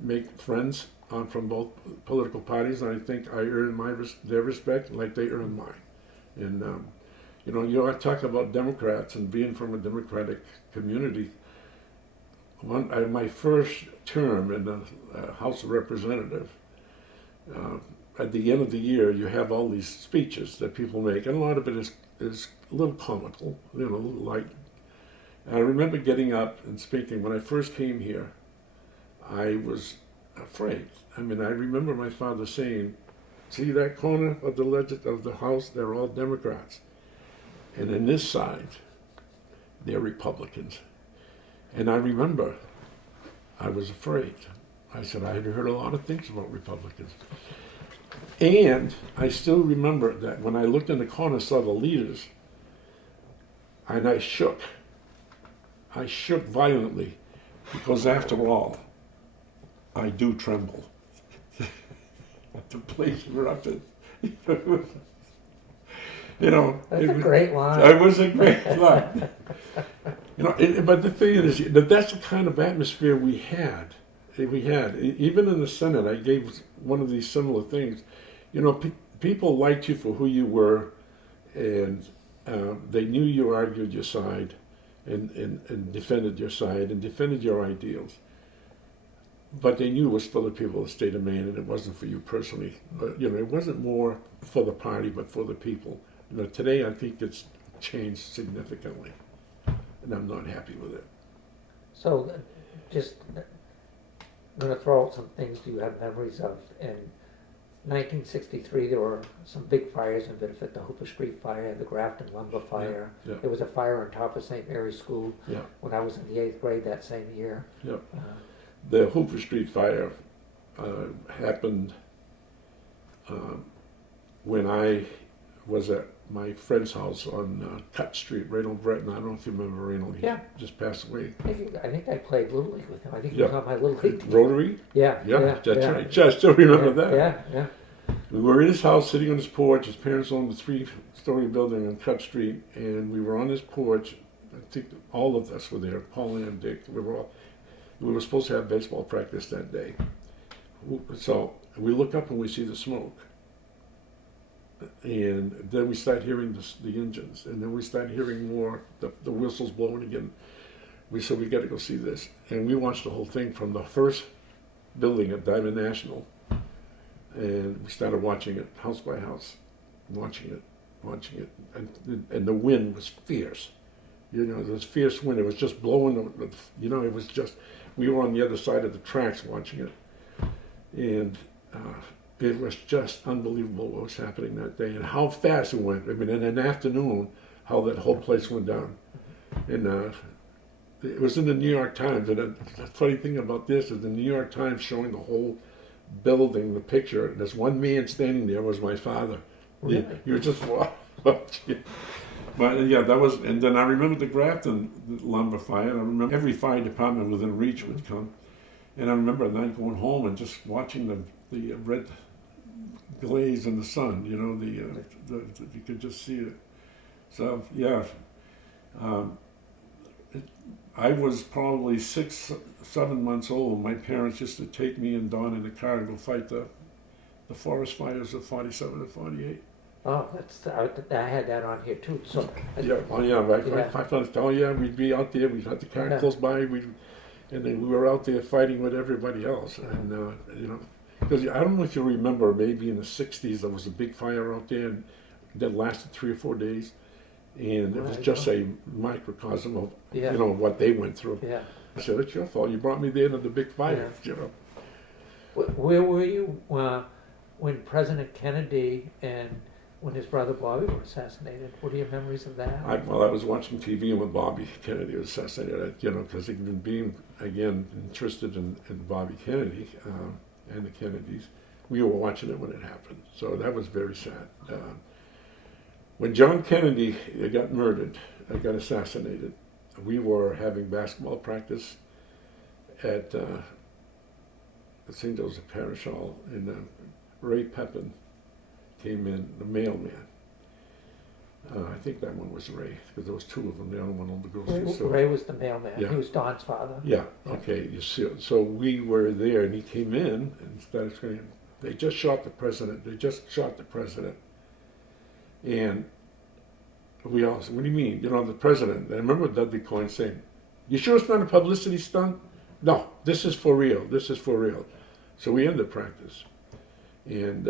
make friends from both political parties, and I think I earned their respect like they earned mine. And I talk about Democrats and being from a Democratic community. My first term in the House of Representatives, at the end of the year, you have all these speeches that people make, and a lot of it is a little comical, a little light. And I remember getting up and speaking. When I first came here, I was afraid. I mean, I remember my father saying, "See that corner of the House? They're all Democrats, and in this side, they're Republicans." And I remember I was afraid. I said I had heard a lot of things about Republicans. And I still remember that when I looked in the corner, saw the leaders, and I shook. I shook violently, because after all, I do tremble. the place erupted. You know, That's a great line. it was a great line. You know, but the thing is that's the kind of atmosphere we had. Even in the Senate. I gave one of these similar things. You know, people liked you for who you were, and they knew you argued your side, and defended your side and defended your ideals. But they knew it was for the people of the state of Maine, and it wasn't for you personally. But, you know, it wasn't more for the party, but for the people. You know, today I think it's changed significantly, and I'm not happy with it. So, just I'm going to throw out some things you have memories of. In 1963, there were some big fires in Biddeford, the Hooper Street fire, the Grafton lumber fire. Yeah. There was a fire on top of St. Mary's School Yeah. when I was in the 8th grade that same year. Yeah. The Hooper Street fire happened when I was at my friend's house on Cut Street, Reynold Breton. I don't know if you remember Reynold. He just passed away. I think I played Little League with him. I think he Yeah. was on my Little League team. Rotary? Yeah, That's right. Yeah, I still remember that. Yeah. We were in his house, sitting on his porch. His parents owned a 3-story building on Cut Street, and we were on his porch. I think all of us were there, Paul and Dick. We were supposed to have baseball practice that day. So we look up and we see the smoke. And then we start hearing the engines, and then we start hearing more, the whistles blowing again. We said, we got to go see this. And we watched the whole thing from the first building at Diamond National. And we started watching it house by house, watching it. And the wind was fierce. You know, this fierce wind, it was just blowing, you know, it was just, we were on the other side of the tracks watching it. And it was just unbelievable what was happening that day and how fast it went. I mean, in an afternoon, how that whole place went down. And it was in the New York Times. And the funny thing about this is the New York Times showing the whole building, the picture. And there's one man standing there was my father. Really? He was just watching. But yeah, that was, and then I remember the Grafton lumber fire. And I remember every fire department within reach would come. And I remember at night going home and just watching the red glaze in the sun, you know, you could just see it. So yeah, I was probably 6, 7 months old. My parents used to take me and Don in the car and go fight the forest fires of 47 and 48. Oh, I had that on here too. So we'd be out there. We'd have the car close by. And then we were out there fighting with everybody else, and you know. Because I don't know if you remember, maybe in the 60s there was a big fire out there and that lasted 3 or 4 days. And it was just a microcosm of, you know, what they went through. Yeah. I said, it's your fault. You brought me there to the big fire, you know. Where were you when President Kennedy and when his brother Bobby were assassinated? What are your memories of that? I was watching TV when Bobby Kennedy was assassinated, you know, because being, again, interested in Bobby Kennedy, and the Kennedys. We were watching it when it happened, so that was very sad. When John Kennedy got murdered, got assassinated, we were having basketball practice at St. Joseph Parish Hall, and Ray Pepin came in, the mailman. I think that one was Ray, because there was 2 of them. The other one on the grocery store. Ray was the mailman. Yeah. He was Don's father. Yeah, okay. You see, so we were there, and he came in and started screaming, they just shot the president. They just shot the president. And we all said, what do you mean? You know, the president. And I remember Dudley Coyne saying, you sure it's not a publicity stunt? No, this is for real. This is for real. So we ended practice. And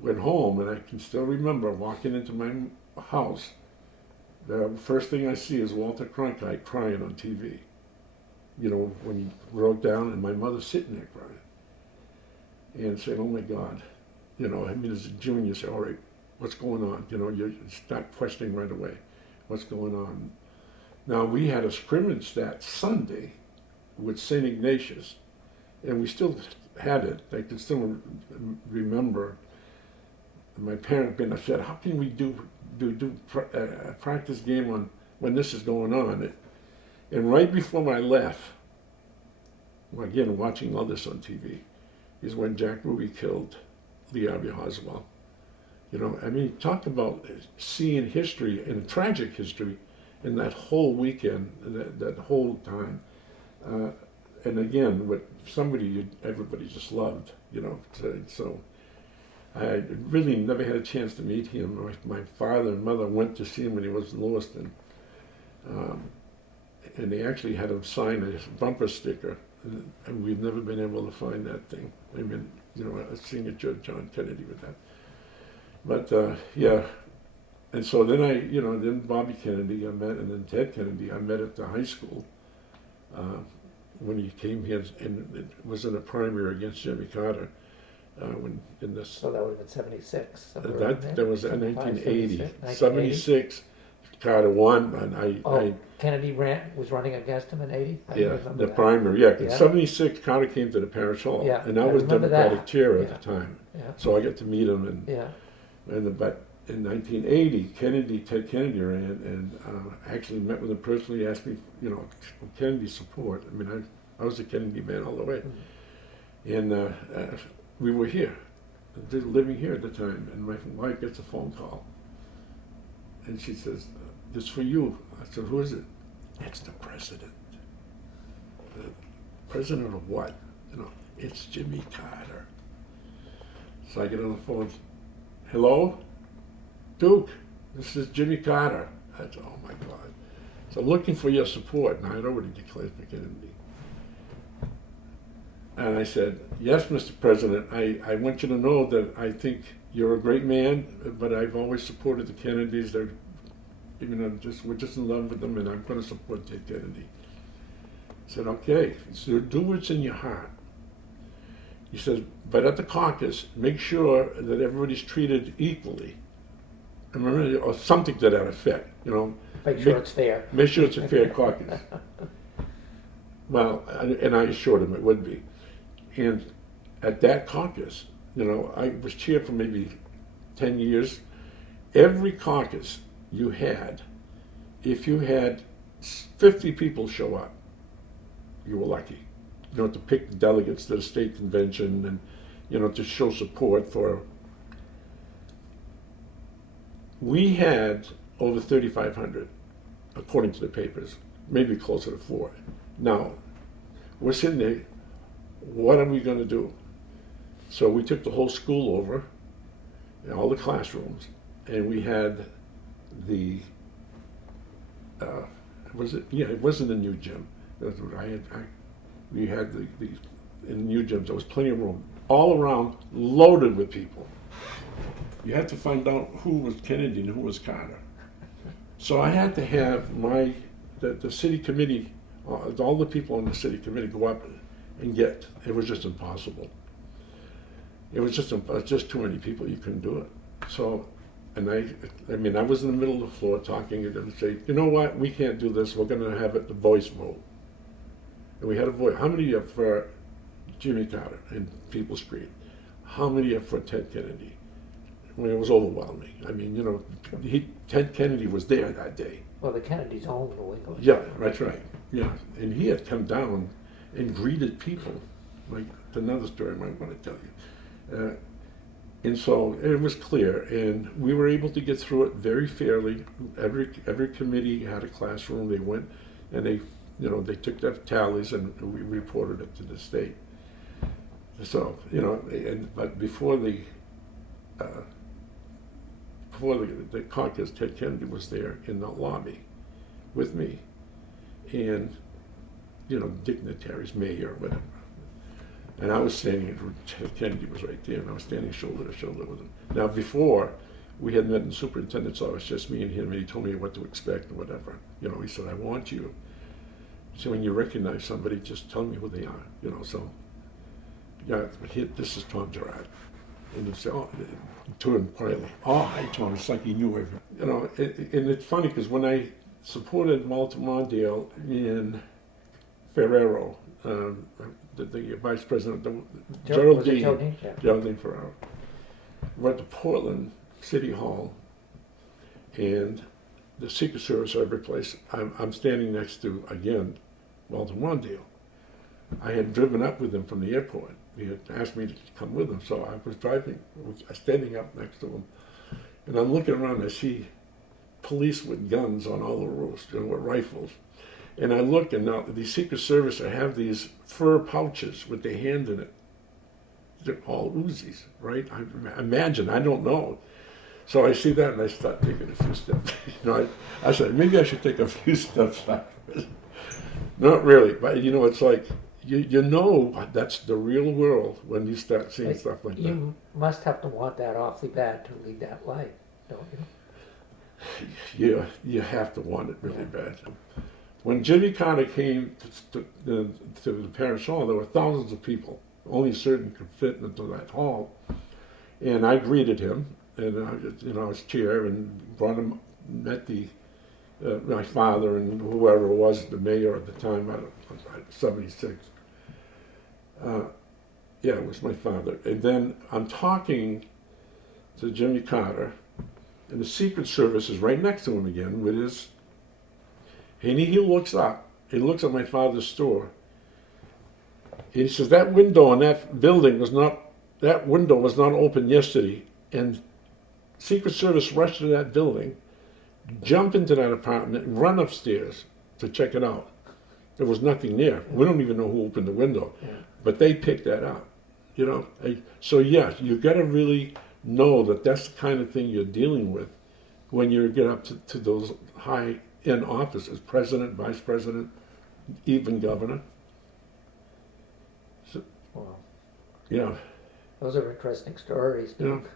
went home, and I can still remember walking into my house. The first thing I see is Walter Cronkite crying on TV. You know, when he wrote down, and my mother sitting there crying. And saying, oh my God. You know, I mean, as a junior, you say, all right, what's going on? You know, you start questioning right away. What's going on? Now, we had a scrimmage that Sunday with St. Ignatius, and we still had it. I can still remember my parent being upset. How can we do a practice game when this is going on? And right before I left, again watching all this on TV, is when Jack Ruby killed Lee Harvey Oswald. You know, I mean, talk about seeing history and tragic history in that whole weekend, that whole time. And again, with somebody everybody just loved, you know. So I really never had a chance to meet him. My father and mother went to see him when he was in Lewiston. And they actually had him sign a bumper sticker, and we've never been able to find that thing. I mean, you know, a signature of John Kennedy with that. But yeah, and so then then Bobby Kennedy I met, and then Ted Kennedy I met at the high school when he came here, and it was in a primary against Jimmy Carter. When in this, So that would have been 76. that was in 1980. 1980. 76, Carter won, and I Kennedy was running against him in 80? I yeah, remember the that. primary, yeah. Yeah. 76, Carter came to the parish hall, Yeah, and I I was remember Democratic that. chair Yeah. at the time, Yeah, so I got to meet him. yeah. But in 1980, Ted Kennedy ran, and I actually met with him personally. Asked me, you know, Kennedy support. I mean, I was a Kennedy man all the way, and we were here, living here at the time. And my wife gets a phone call, and she says, "This for you." I said, "Who is it?" "It's the president." "The president of what?" You know, "It's Jimmy Carter." So I get on the phone. "Hello, Duke, this is Jimmy Carter." I said, "Oh my God." So looking for your support. Now I'd already declared for Kennedy. And I said, "Yes, Mr. President, I want you to know that I think you're a great man, but I've always supported the Kennedys. They're, you know, we're just in love with them, and I'm going to support Ted Kennedy." I said, "Okay, so do what's in your heart." He says, "But at the caucus, make sure that everybody's treated equally." I remember, or something to that effect, you know. Make sure it's fair. Make sure it's a fair caucus. Well, and I assured him it would be. And at that caucus, you know, I was chair for maybe 10 years. Every caucus you had, if you had 50 people show up, you were lucky. You know, to pick delegates to the state convention and, you know, to show support for. We had over 3,500, according to the papers, maybe closer to 4. Now, we're sitting there, what are we going to do? So we took the whole school over, all the classrooms, and we had the, it wasn't the new gym. We had the in the new gyms, there was plenty of room, all around, loaded with people. You had to find out who was Kennedy and who was Carter. So I had to have the city committee, all the people on the city committee go up and get. It was just impossible. It was just too many people. You couldn't do it. So, and I was in the middle of the floor talking and them say, "You know what? We can't do this. We're going to have it the voice vote." And we had a vote. How many are for Jimmy Carter? And people screamed. How many are for Ted Kennedy? I mean, it was overwhelming. I mean, you know, Ted Kennedy was there that day. Well, the Kennedys owned New England. Yeah, that's right. Yeah, and he had come down and greeted people. Like another story I might want to tell you. And so it was clear, and we were able to get through it very fairly. Every committee had a classroom. They went and they took their tallies and we reported it to the state. So, you know, but before the caucus, Ted Kennedy was there in the lobby with me, and, you know, dignitaries, mayor, whatever. And I was standing, Ted Kennedy was right there, and I was standing shoulder to shoulder with him. Now, before, we had met in the superintendent's office, just me and him, and he told me what to expect and whatever. You know, he said, "I want you. So when you recognize somebody, just tell me who they are." You know, so, yeah, this is Tom Gerard. And he'd say, "Oh," to him quietly, "Oh, hi, Tom." It's like he knew everything. You know, and it's funny because when I supported Walter Mondale in Ferrero, the vice president, Geraldine Ferrero, went to Portland City Hall, and the Secret Service every place. I'm standing next to, again, Walter Mondale. I had driven up with him from the airport, he had asked me to come with him. So I was standing up next to him, and I'm looking around, and I see police with guns on all the roofs, with rifles. And I look, and now the Secret Service have these fur pouches with their hand in it. They're all Uzis, right? I imagine, I don't know. So I see that, and I start taking a few steps. I said, maybe I should take a few steps backwards. Not really, but it's like, you know that's the real world when you start seeing stuff like that. You must have to want that awfully bad to lead that life, don't you? You have to want it really bad. When Jimmy Carter came to the parish hall, there were thousands of people. Only certain could fit into that hall. And I greeted him, and I was chair, and brought him, met my father and whoever it was, the mayor at the time, 76. Yeah, it was my father. And then I'm talking to Jimmy Carter, and the Secret Service is right next to him again with his, and he looks up, he looks at my father's store, and he says, that window in that building was not open yesterday, and Secret Service rushed to that building, jump into that apartment, and run upstairs to check it out. There was nothing there. We don't even know who opened the window, but they picked that up, So yes, you've got to really know that that's the kind of thing you're dealing with when you get up to those high-end offices, president, vice president, even governor. So, Wow. yeah. Those are interesting stories, Duke.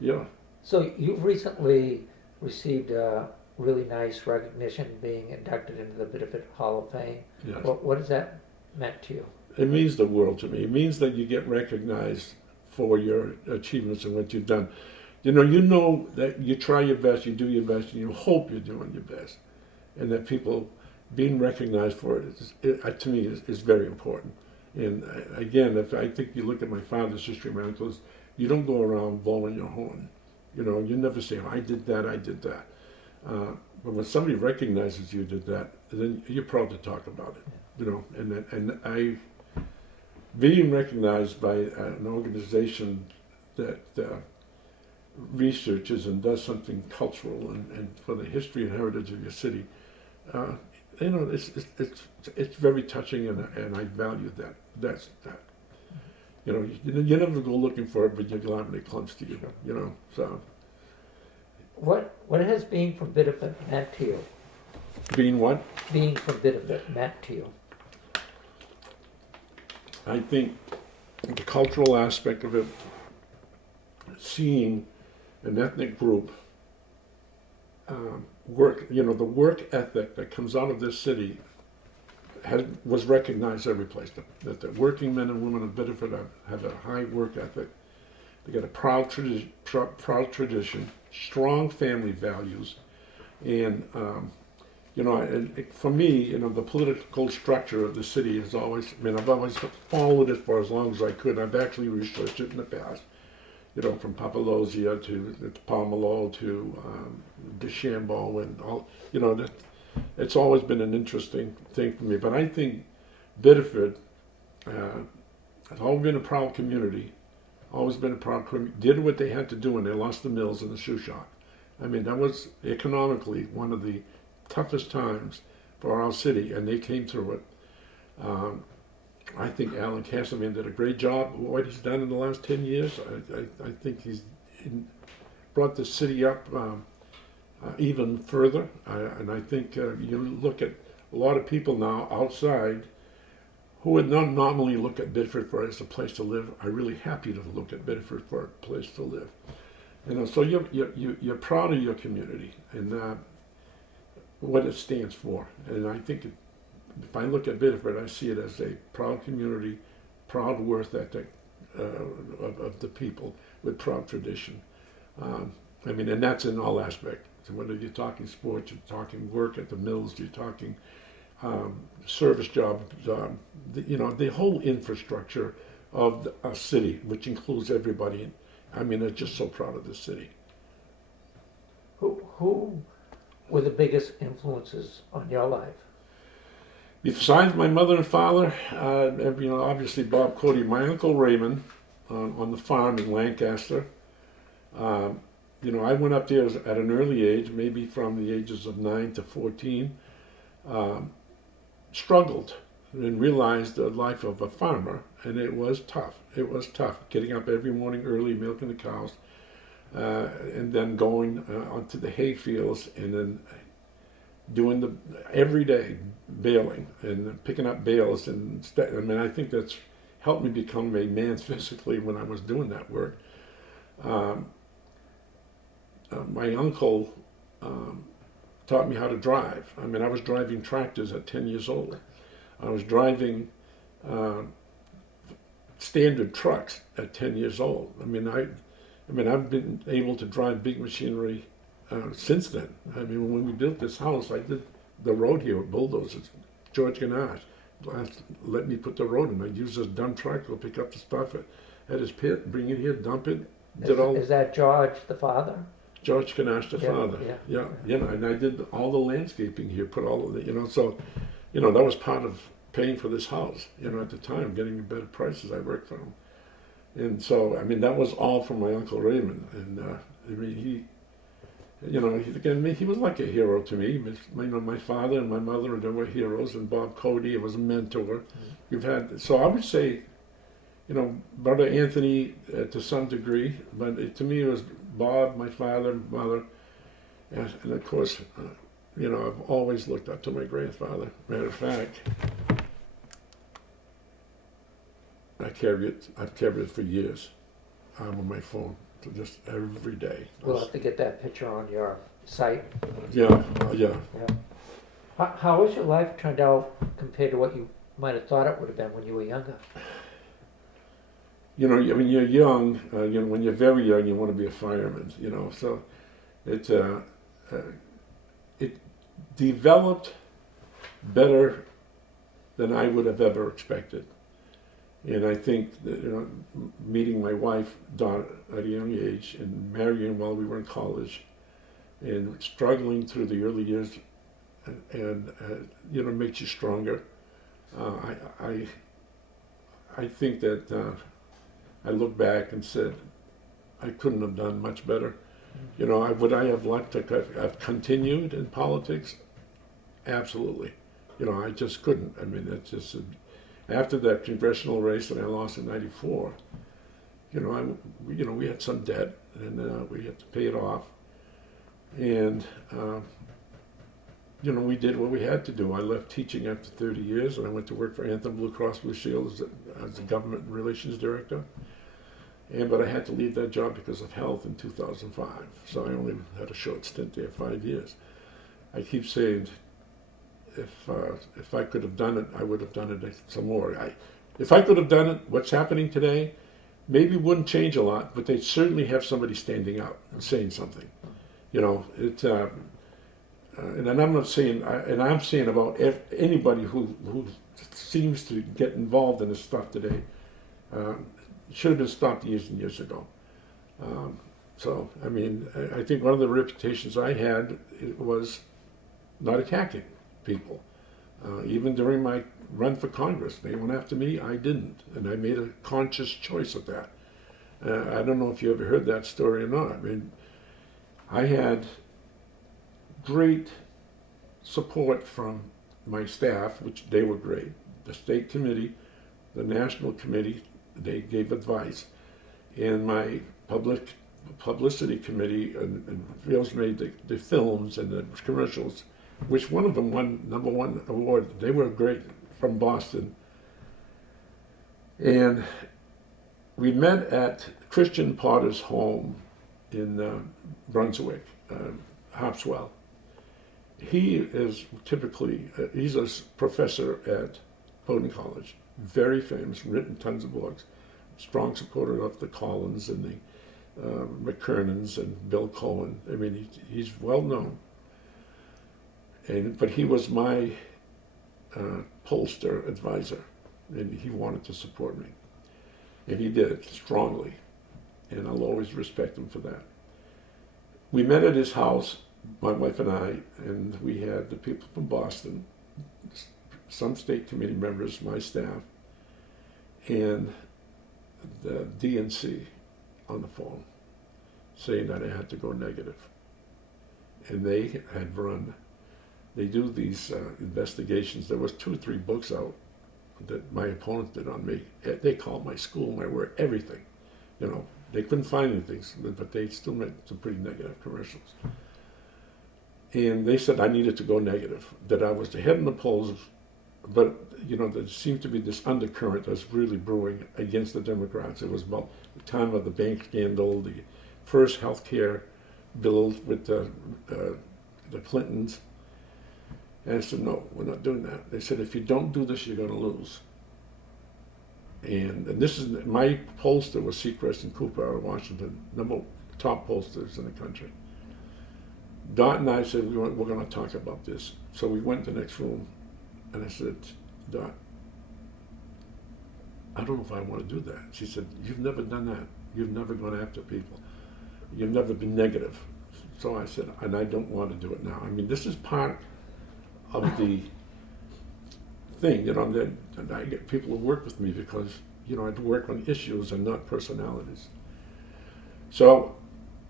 Yeah. So you've recently received a really nice recognition being inducted into the Biddeford Hall of Fame. Yes. What has that meant to you? It means the world to me. It means that you get recognized for your achievements and what you've done. You know that you try your best, you do your best, and you hope you're doing your best. And that people being recognized for it, to me, is very important. And again, I think you look at my father's history of my uncles, you don't go around blowing your horn. You never say, I did that, I did that. But when somebody recognizes you did that, then you're proud to talk about it. And I, being recognized by an organization that researches and does something cultural and for the history and heritage of your city, it's very touching, and I value that. That's that. You never go looking for it, but you're glad when it comes to you. So. What has being from Biddeford meant to you? Being what? Being from Biddeford meant to you. I think the cultural aspect of it, seeing an ethnic group work, the work ethic that comes out of this city was recognized every place. That the working men and women of Biddeford have a high work ethic. They got a proud tradition, strong family values, and for me, the political structure of the city is always. I've always followed it for as long as I could. I've actually researched it in the past. From Papalozia to Palmelo to DeChambeau and all. It's always been an interesting thing for me. But I think Biddeford has always been a proud community. Always been a proud community. Did what they had to do when they lost the mills and the shoe shop. That was economically one of the toughest times for our city, and they came through it. I think Alan Castleman did a great job. What he's done in the last 10 years, I think he's brought the city up even further. And I think you look at a lot of people now outside who would not normally look at Biddeford for as a place to live are really happy to look at Biddeford for a place to live. So you're proud of your community and what it stands for. And I think if I look at Biddeford, I see it as a proud community, proud work ethic of the people with proud tradition. And that's in all aspects. So whether you're talking sports, you're talking work at the mills, you're talking service jobs, the whole infrastructure of a city, which includes everybody. I'm just so proud of this city. Who were the biggest influences on your life? Besides my mother and father, obviously Bob Cody, my uncle Raymond on the farm in Lancaster. I went up there at an early age, maybe from the ages of 9 to 14, struggled and realized the life of a farmer, and it was tough. It was tough, getting up every morning early, milking the cows, and then going onto the hay fields and then doing the every day baling and picking up bales. I think that's helped me become a man physically when I was doing that work. My uncle taught me how to drive. I was driving tractors at 10 years old. I was driving standard trucks at 10 years old. I've been able to drive big machinery since then. When we built this house, I did the road here with bulldozers. George Ganache let me put the road in. I'd use this dump truck to pick up the stuff at his pit, bring it here, dump it. Is that George the father? George Ganache, the father. Yeah. And I did all the landscaping here, put all of the, that was part of paying for this house, at the time, getting better prices. I worked for him. And so, that was all from my Uncle Raymond. And, he was like a hero to me. My father and my mother, they were heroes, and Bob Cody was a mentor. So I would say, Brother Anthony to some degree, but to me it was Bob, my father, mother, and of course, I've always looked up to my grandfather. Matter of fact, I've carried it for years on my phone, just every day. We'll have to get that picture on your site. Yeah. How has your life turned out compared to what you might have thought it would have been when you were younger? You're young. When you're very young, you want to be a fireman. So it developed better than I would have ever expected. And I think that, meeting my wife, Donna, at a young age, and marrying while we were in college, and struggling through the early years, and makes you stronger. I think that I look back and said, I couldn't have done much better. Would I have liked to have continued in politics? Absolutely. I just couldn't. It's just, after that congressional race that I lost in '94, we had some debt, and we had to pay it off. And, we did what we had to do. I left teaching after 30 years, and I went to work for Anthem Blue Cross Blue Shield as a government relations director. But I had to leave that job because of health in 2005. So I only had a short stint there, 5 years. I keep saying, if I could have done it, I would have done it some more. If I could have done it, what's happening today, maybe wouldn't change a lot, but they certainly have somebody standing up and saying something. And I'm not saying, and I'm saying about anybody who seems to get involved in this stuff today, should have been stopped years and years ago. I think one of the reputations I had was not attacking people. Even during my run for Congress, they went after me, I didn't. And I made a conscious choice of that. I don't know if you ever heard that story or not. I had great support from my staff, which they were great. The state committee, the national committee, they gave advice. And my publicity committee and Fields made the films and the commercials, which one of them won #1 award. They were great, from Boston. And we met at Christian Potter's home in Brunswick, Harpswell. He is typically, he's a professor at Bowdoin College, very famous, written tons of books, strong supporter of the Collins and the McKernans and Bill Cohen. He's well known. But he was my pollster advisor, and he wanted to support me. And he did it strongly, and I'll always respect him for that. We met at his house, my wife and I, and we had the people from Boston, some state committee members, my staff, and the DNC on the phone saying that I had to go negative. And they do these investigations. There was 2 or 3 books out that my opponent did on me. They called my school, my work, everything. You know, they couldn't find anything, but they still made some pretty negative commercials. And they said I needed to go negative, that I was the head in the polls, but, you know, there seemed to be this undercurrent that's really brewing against the Democrats. It was about the time of the bank scandal, the first health care bill with the Clintons. And I said, no, we're not doing that. They said, if you don't do this, you're going to lose. And this is, my pollster was Seacrest and Cooper out of Washington, top pollsters in the country. Dot and I said, we're going to talk about this. So we went to the next room, and I said, Dot, I don't know if I want to do that. She said, you've never done that. You've never gone after people. You've never been negative. So I said, and I don't want to do it now. I mean, this is part of the thing, you know, that I get people to work with me because, you know, I work on issues and not personalities. So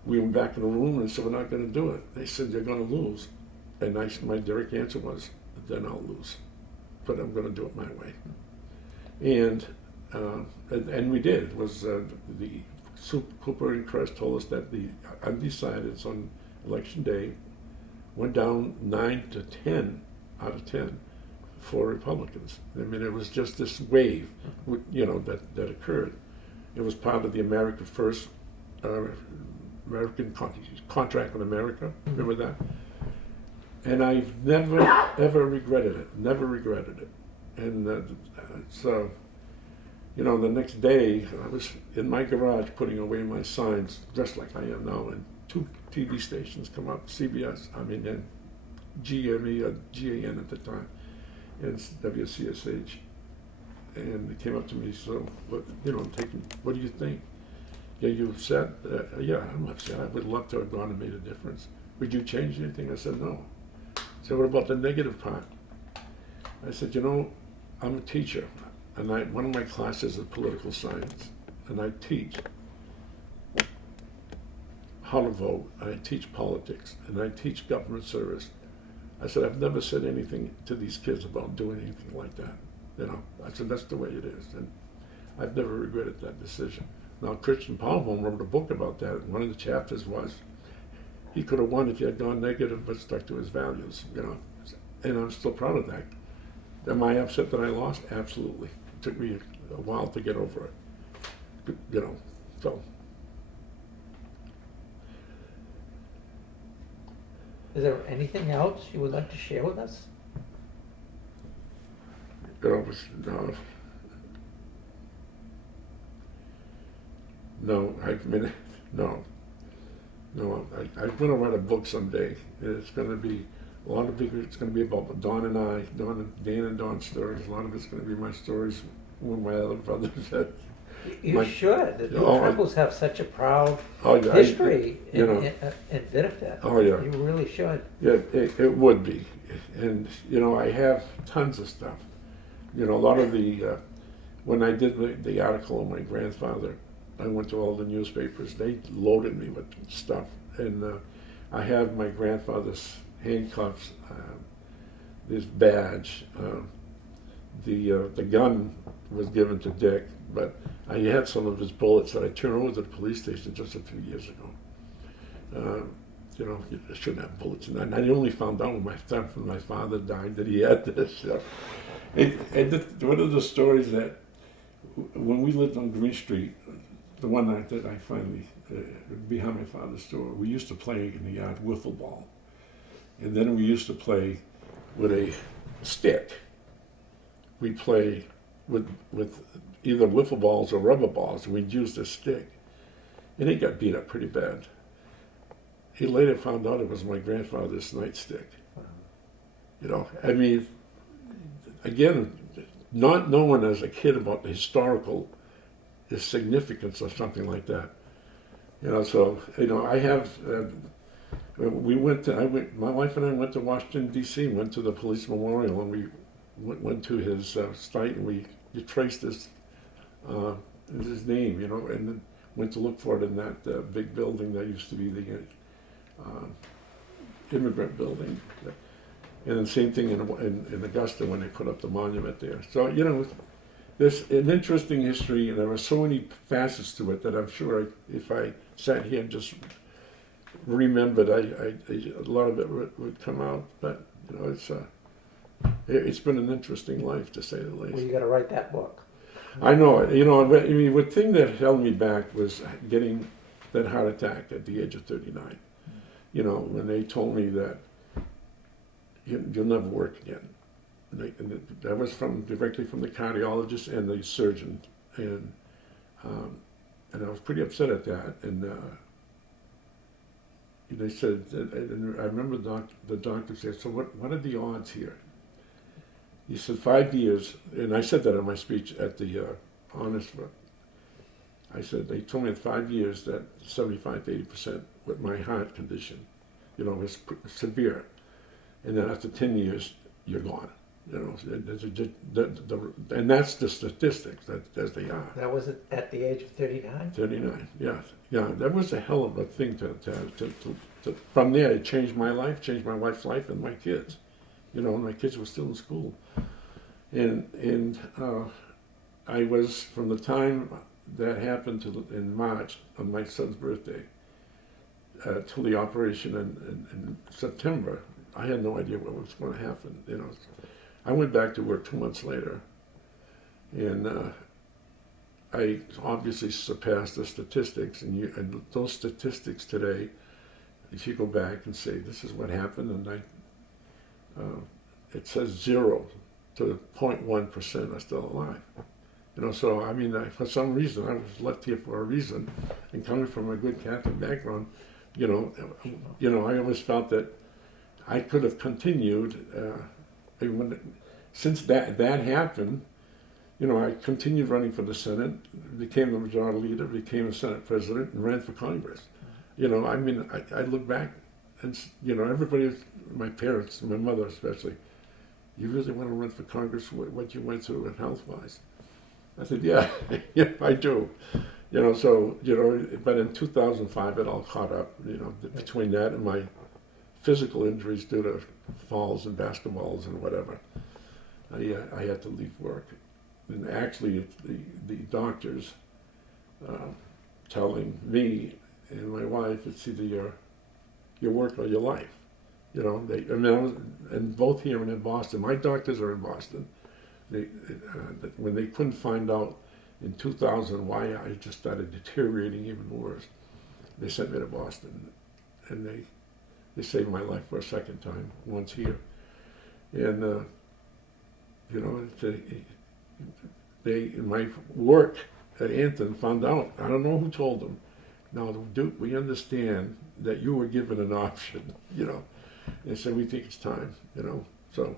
we went back in the room and said, we're not going to do it. They said, you're going to lose. And my direct answer was, then I'll lose. But I'm going to do it my way. And we did. It was the Cooper and Crest told us that the undecideds on election day went down 9 to 10 out of 10 for Republicans. I mean, it was just this wave, you know, that occurred. It was part of the America First, American Contract with America. Remember that? And I've never, ever regretted it. Never regretted it. And so, you know, the next day, I was in my garage putting away my signs, dressed like I am now, and 2 TV stations come up, CBS, and GME or GAN at the time, and WCSH. And they came up to me, so, you know, what do you think? Yeah, you upset? Yeah, I'm upset. I would love to have gone and made a difference. Would you change anything? I said, no. So what about the negative part? I said, you know, I'm a teacher, and one of my classes is political science, and I teach how to vote, and I teach politics, and I teach government service. I said, I've never said anything to these kids about doing anything like that. You know, I said, that's the way it is, and I've never regretted that decision. Now, Christian Palmholm wrote a book about that, and one of the chapters was, he could have won if he had gone negative but stuck to his values, you know, and I'm still proud of that. Am I upset that I lost? Absolutely. It took me a while to get over it, but, you know, so. Is there anything else you would like to share with us? No, I'm going to write a book someday. It's going to be it's going to be about Don and I, Dan and Don's stories. A lot of it's going to be my stories with my other brothers. You should. The Dutrembles have such a proud history in Biddeford. Oh, yeah. You really should. Yeah, it would be. And, you know, I have tons of stuff. You know, a lot of the, when I did the article on my grandfather, I went to all the newspapers. They loaded me with stuff. And I have my grandfather's handcuffs, his badge. The gun was given to Dick, but I had some of his bullets that I turned over to the police station just a few years ago. You know, you shouldn't have bullets in that. And I only found out when my father died that he had this. One of the stories that, when we lived on Green Street, the one night that I finally, behind my father's store, we used to play in the yard wiffle ball. And then we used to play with a stick. We'd play with either wiffle balls or rubber balls, and we'd use this stick. And he got beat up pretty bad. He later found out it was my grandfather's nightstick. You know, I mean, again, not knowing as a kid about the historical significance of something like that. You know, so, you know, I have, my wife and I went to Washington, D.C., went to the police memorial, and went to his site, and you traced his name, and then went to look for it in that big building that used to be the immigrant building. And then same thing in Augusta when they put up the monument there. So, there's an interesting history, and there are so many facets to it that I'm sure if I sat here and just remembered, a lot of it would come out. But, it's been an interesting life, to say the least. Well, you got to write that book. I know it. The thing that held me back was getting that heart attack at the age of 39. When they told me that you'll never work again. That was directly from the cardiologist and the surgeon, and I was pretty upset at that. And they said, and I remember the doctor said, "So what are the odds here?" He said 5 years, and I said that in my speech at the honors book. I said they told me in 5 years that 75 to 80% with my heart condition, was severe, and then after 10 years you're gone. And that's the statistics as they are. That was at the age of 39? 39, yes. Yeah, that was a hell of a thing to from there, it changed my life, changed my wife's life, and my kids. My kids were still in school. And I was, from the time that happened in March on my son's birthday, till the operation in September, I had no idea what was going to happen. I went back to work 2 months later, and I obviously surpassed the statistics. And those statistics today, if you go back and say this is what happened, and it says 0 to 0.1% are still alive. So for some reason I was left here for a reason, and coming from a good Catholic background, I always felt that I could have continued. Since that happened, I continued running for the Senate, became the majority leader, became a Senate president, and ran for Congress. I look back, and everybody, my parents, my mother especially, you really want to run for Congress? What you went through and health-wise? I said, yeah, yeah, I do. But in 2005, it all caught up. Between that and my physical injuries due to falls and basketballs and whatever, I had to leave work. And actually, the doctors telling me and my wife, it's either your work or your life. And both here and in Boston. My doctors are in Boston. When they couldn't find out in 2000 why I just started deteriorating even worse, they sent me to Boston, and they saved my life for a second time, once here. And they in my work at Anton found out. I don't know who told them. Now, Duke, we understand that you were given an option. They said, we think it's time. So,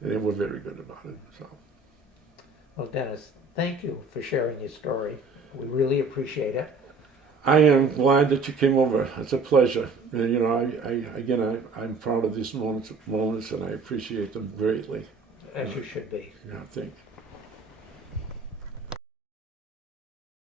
and they were very good about it. So. Well, Dennis, thank you for sharing your story. We really appreciate it. I am glad that you came over. It's a pleasure. And, I'm proud of these moments, and I appreciate them greatly. As you should be. Yeah, I think.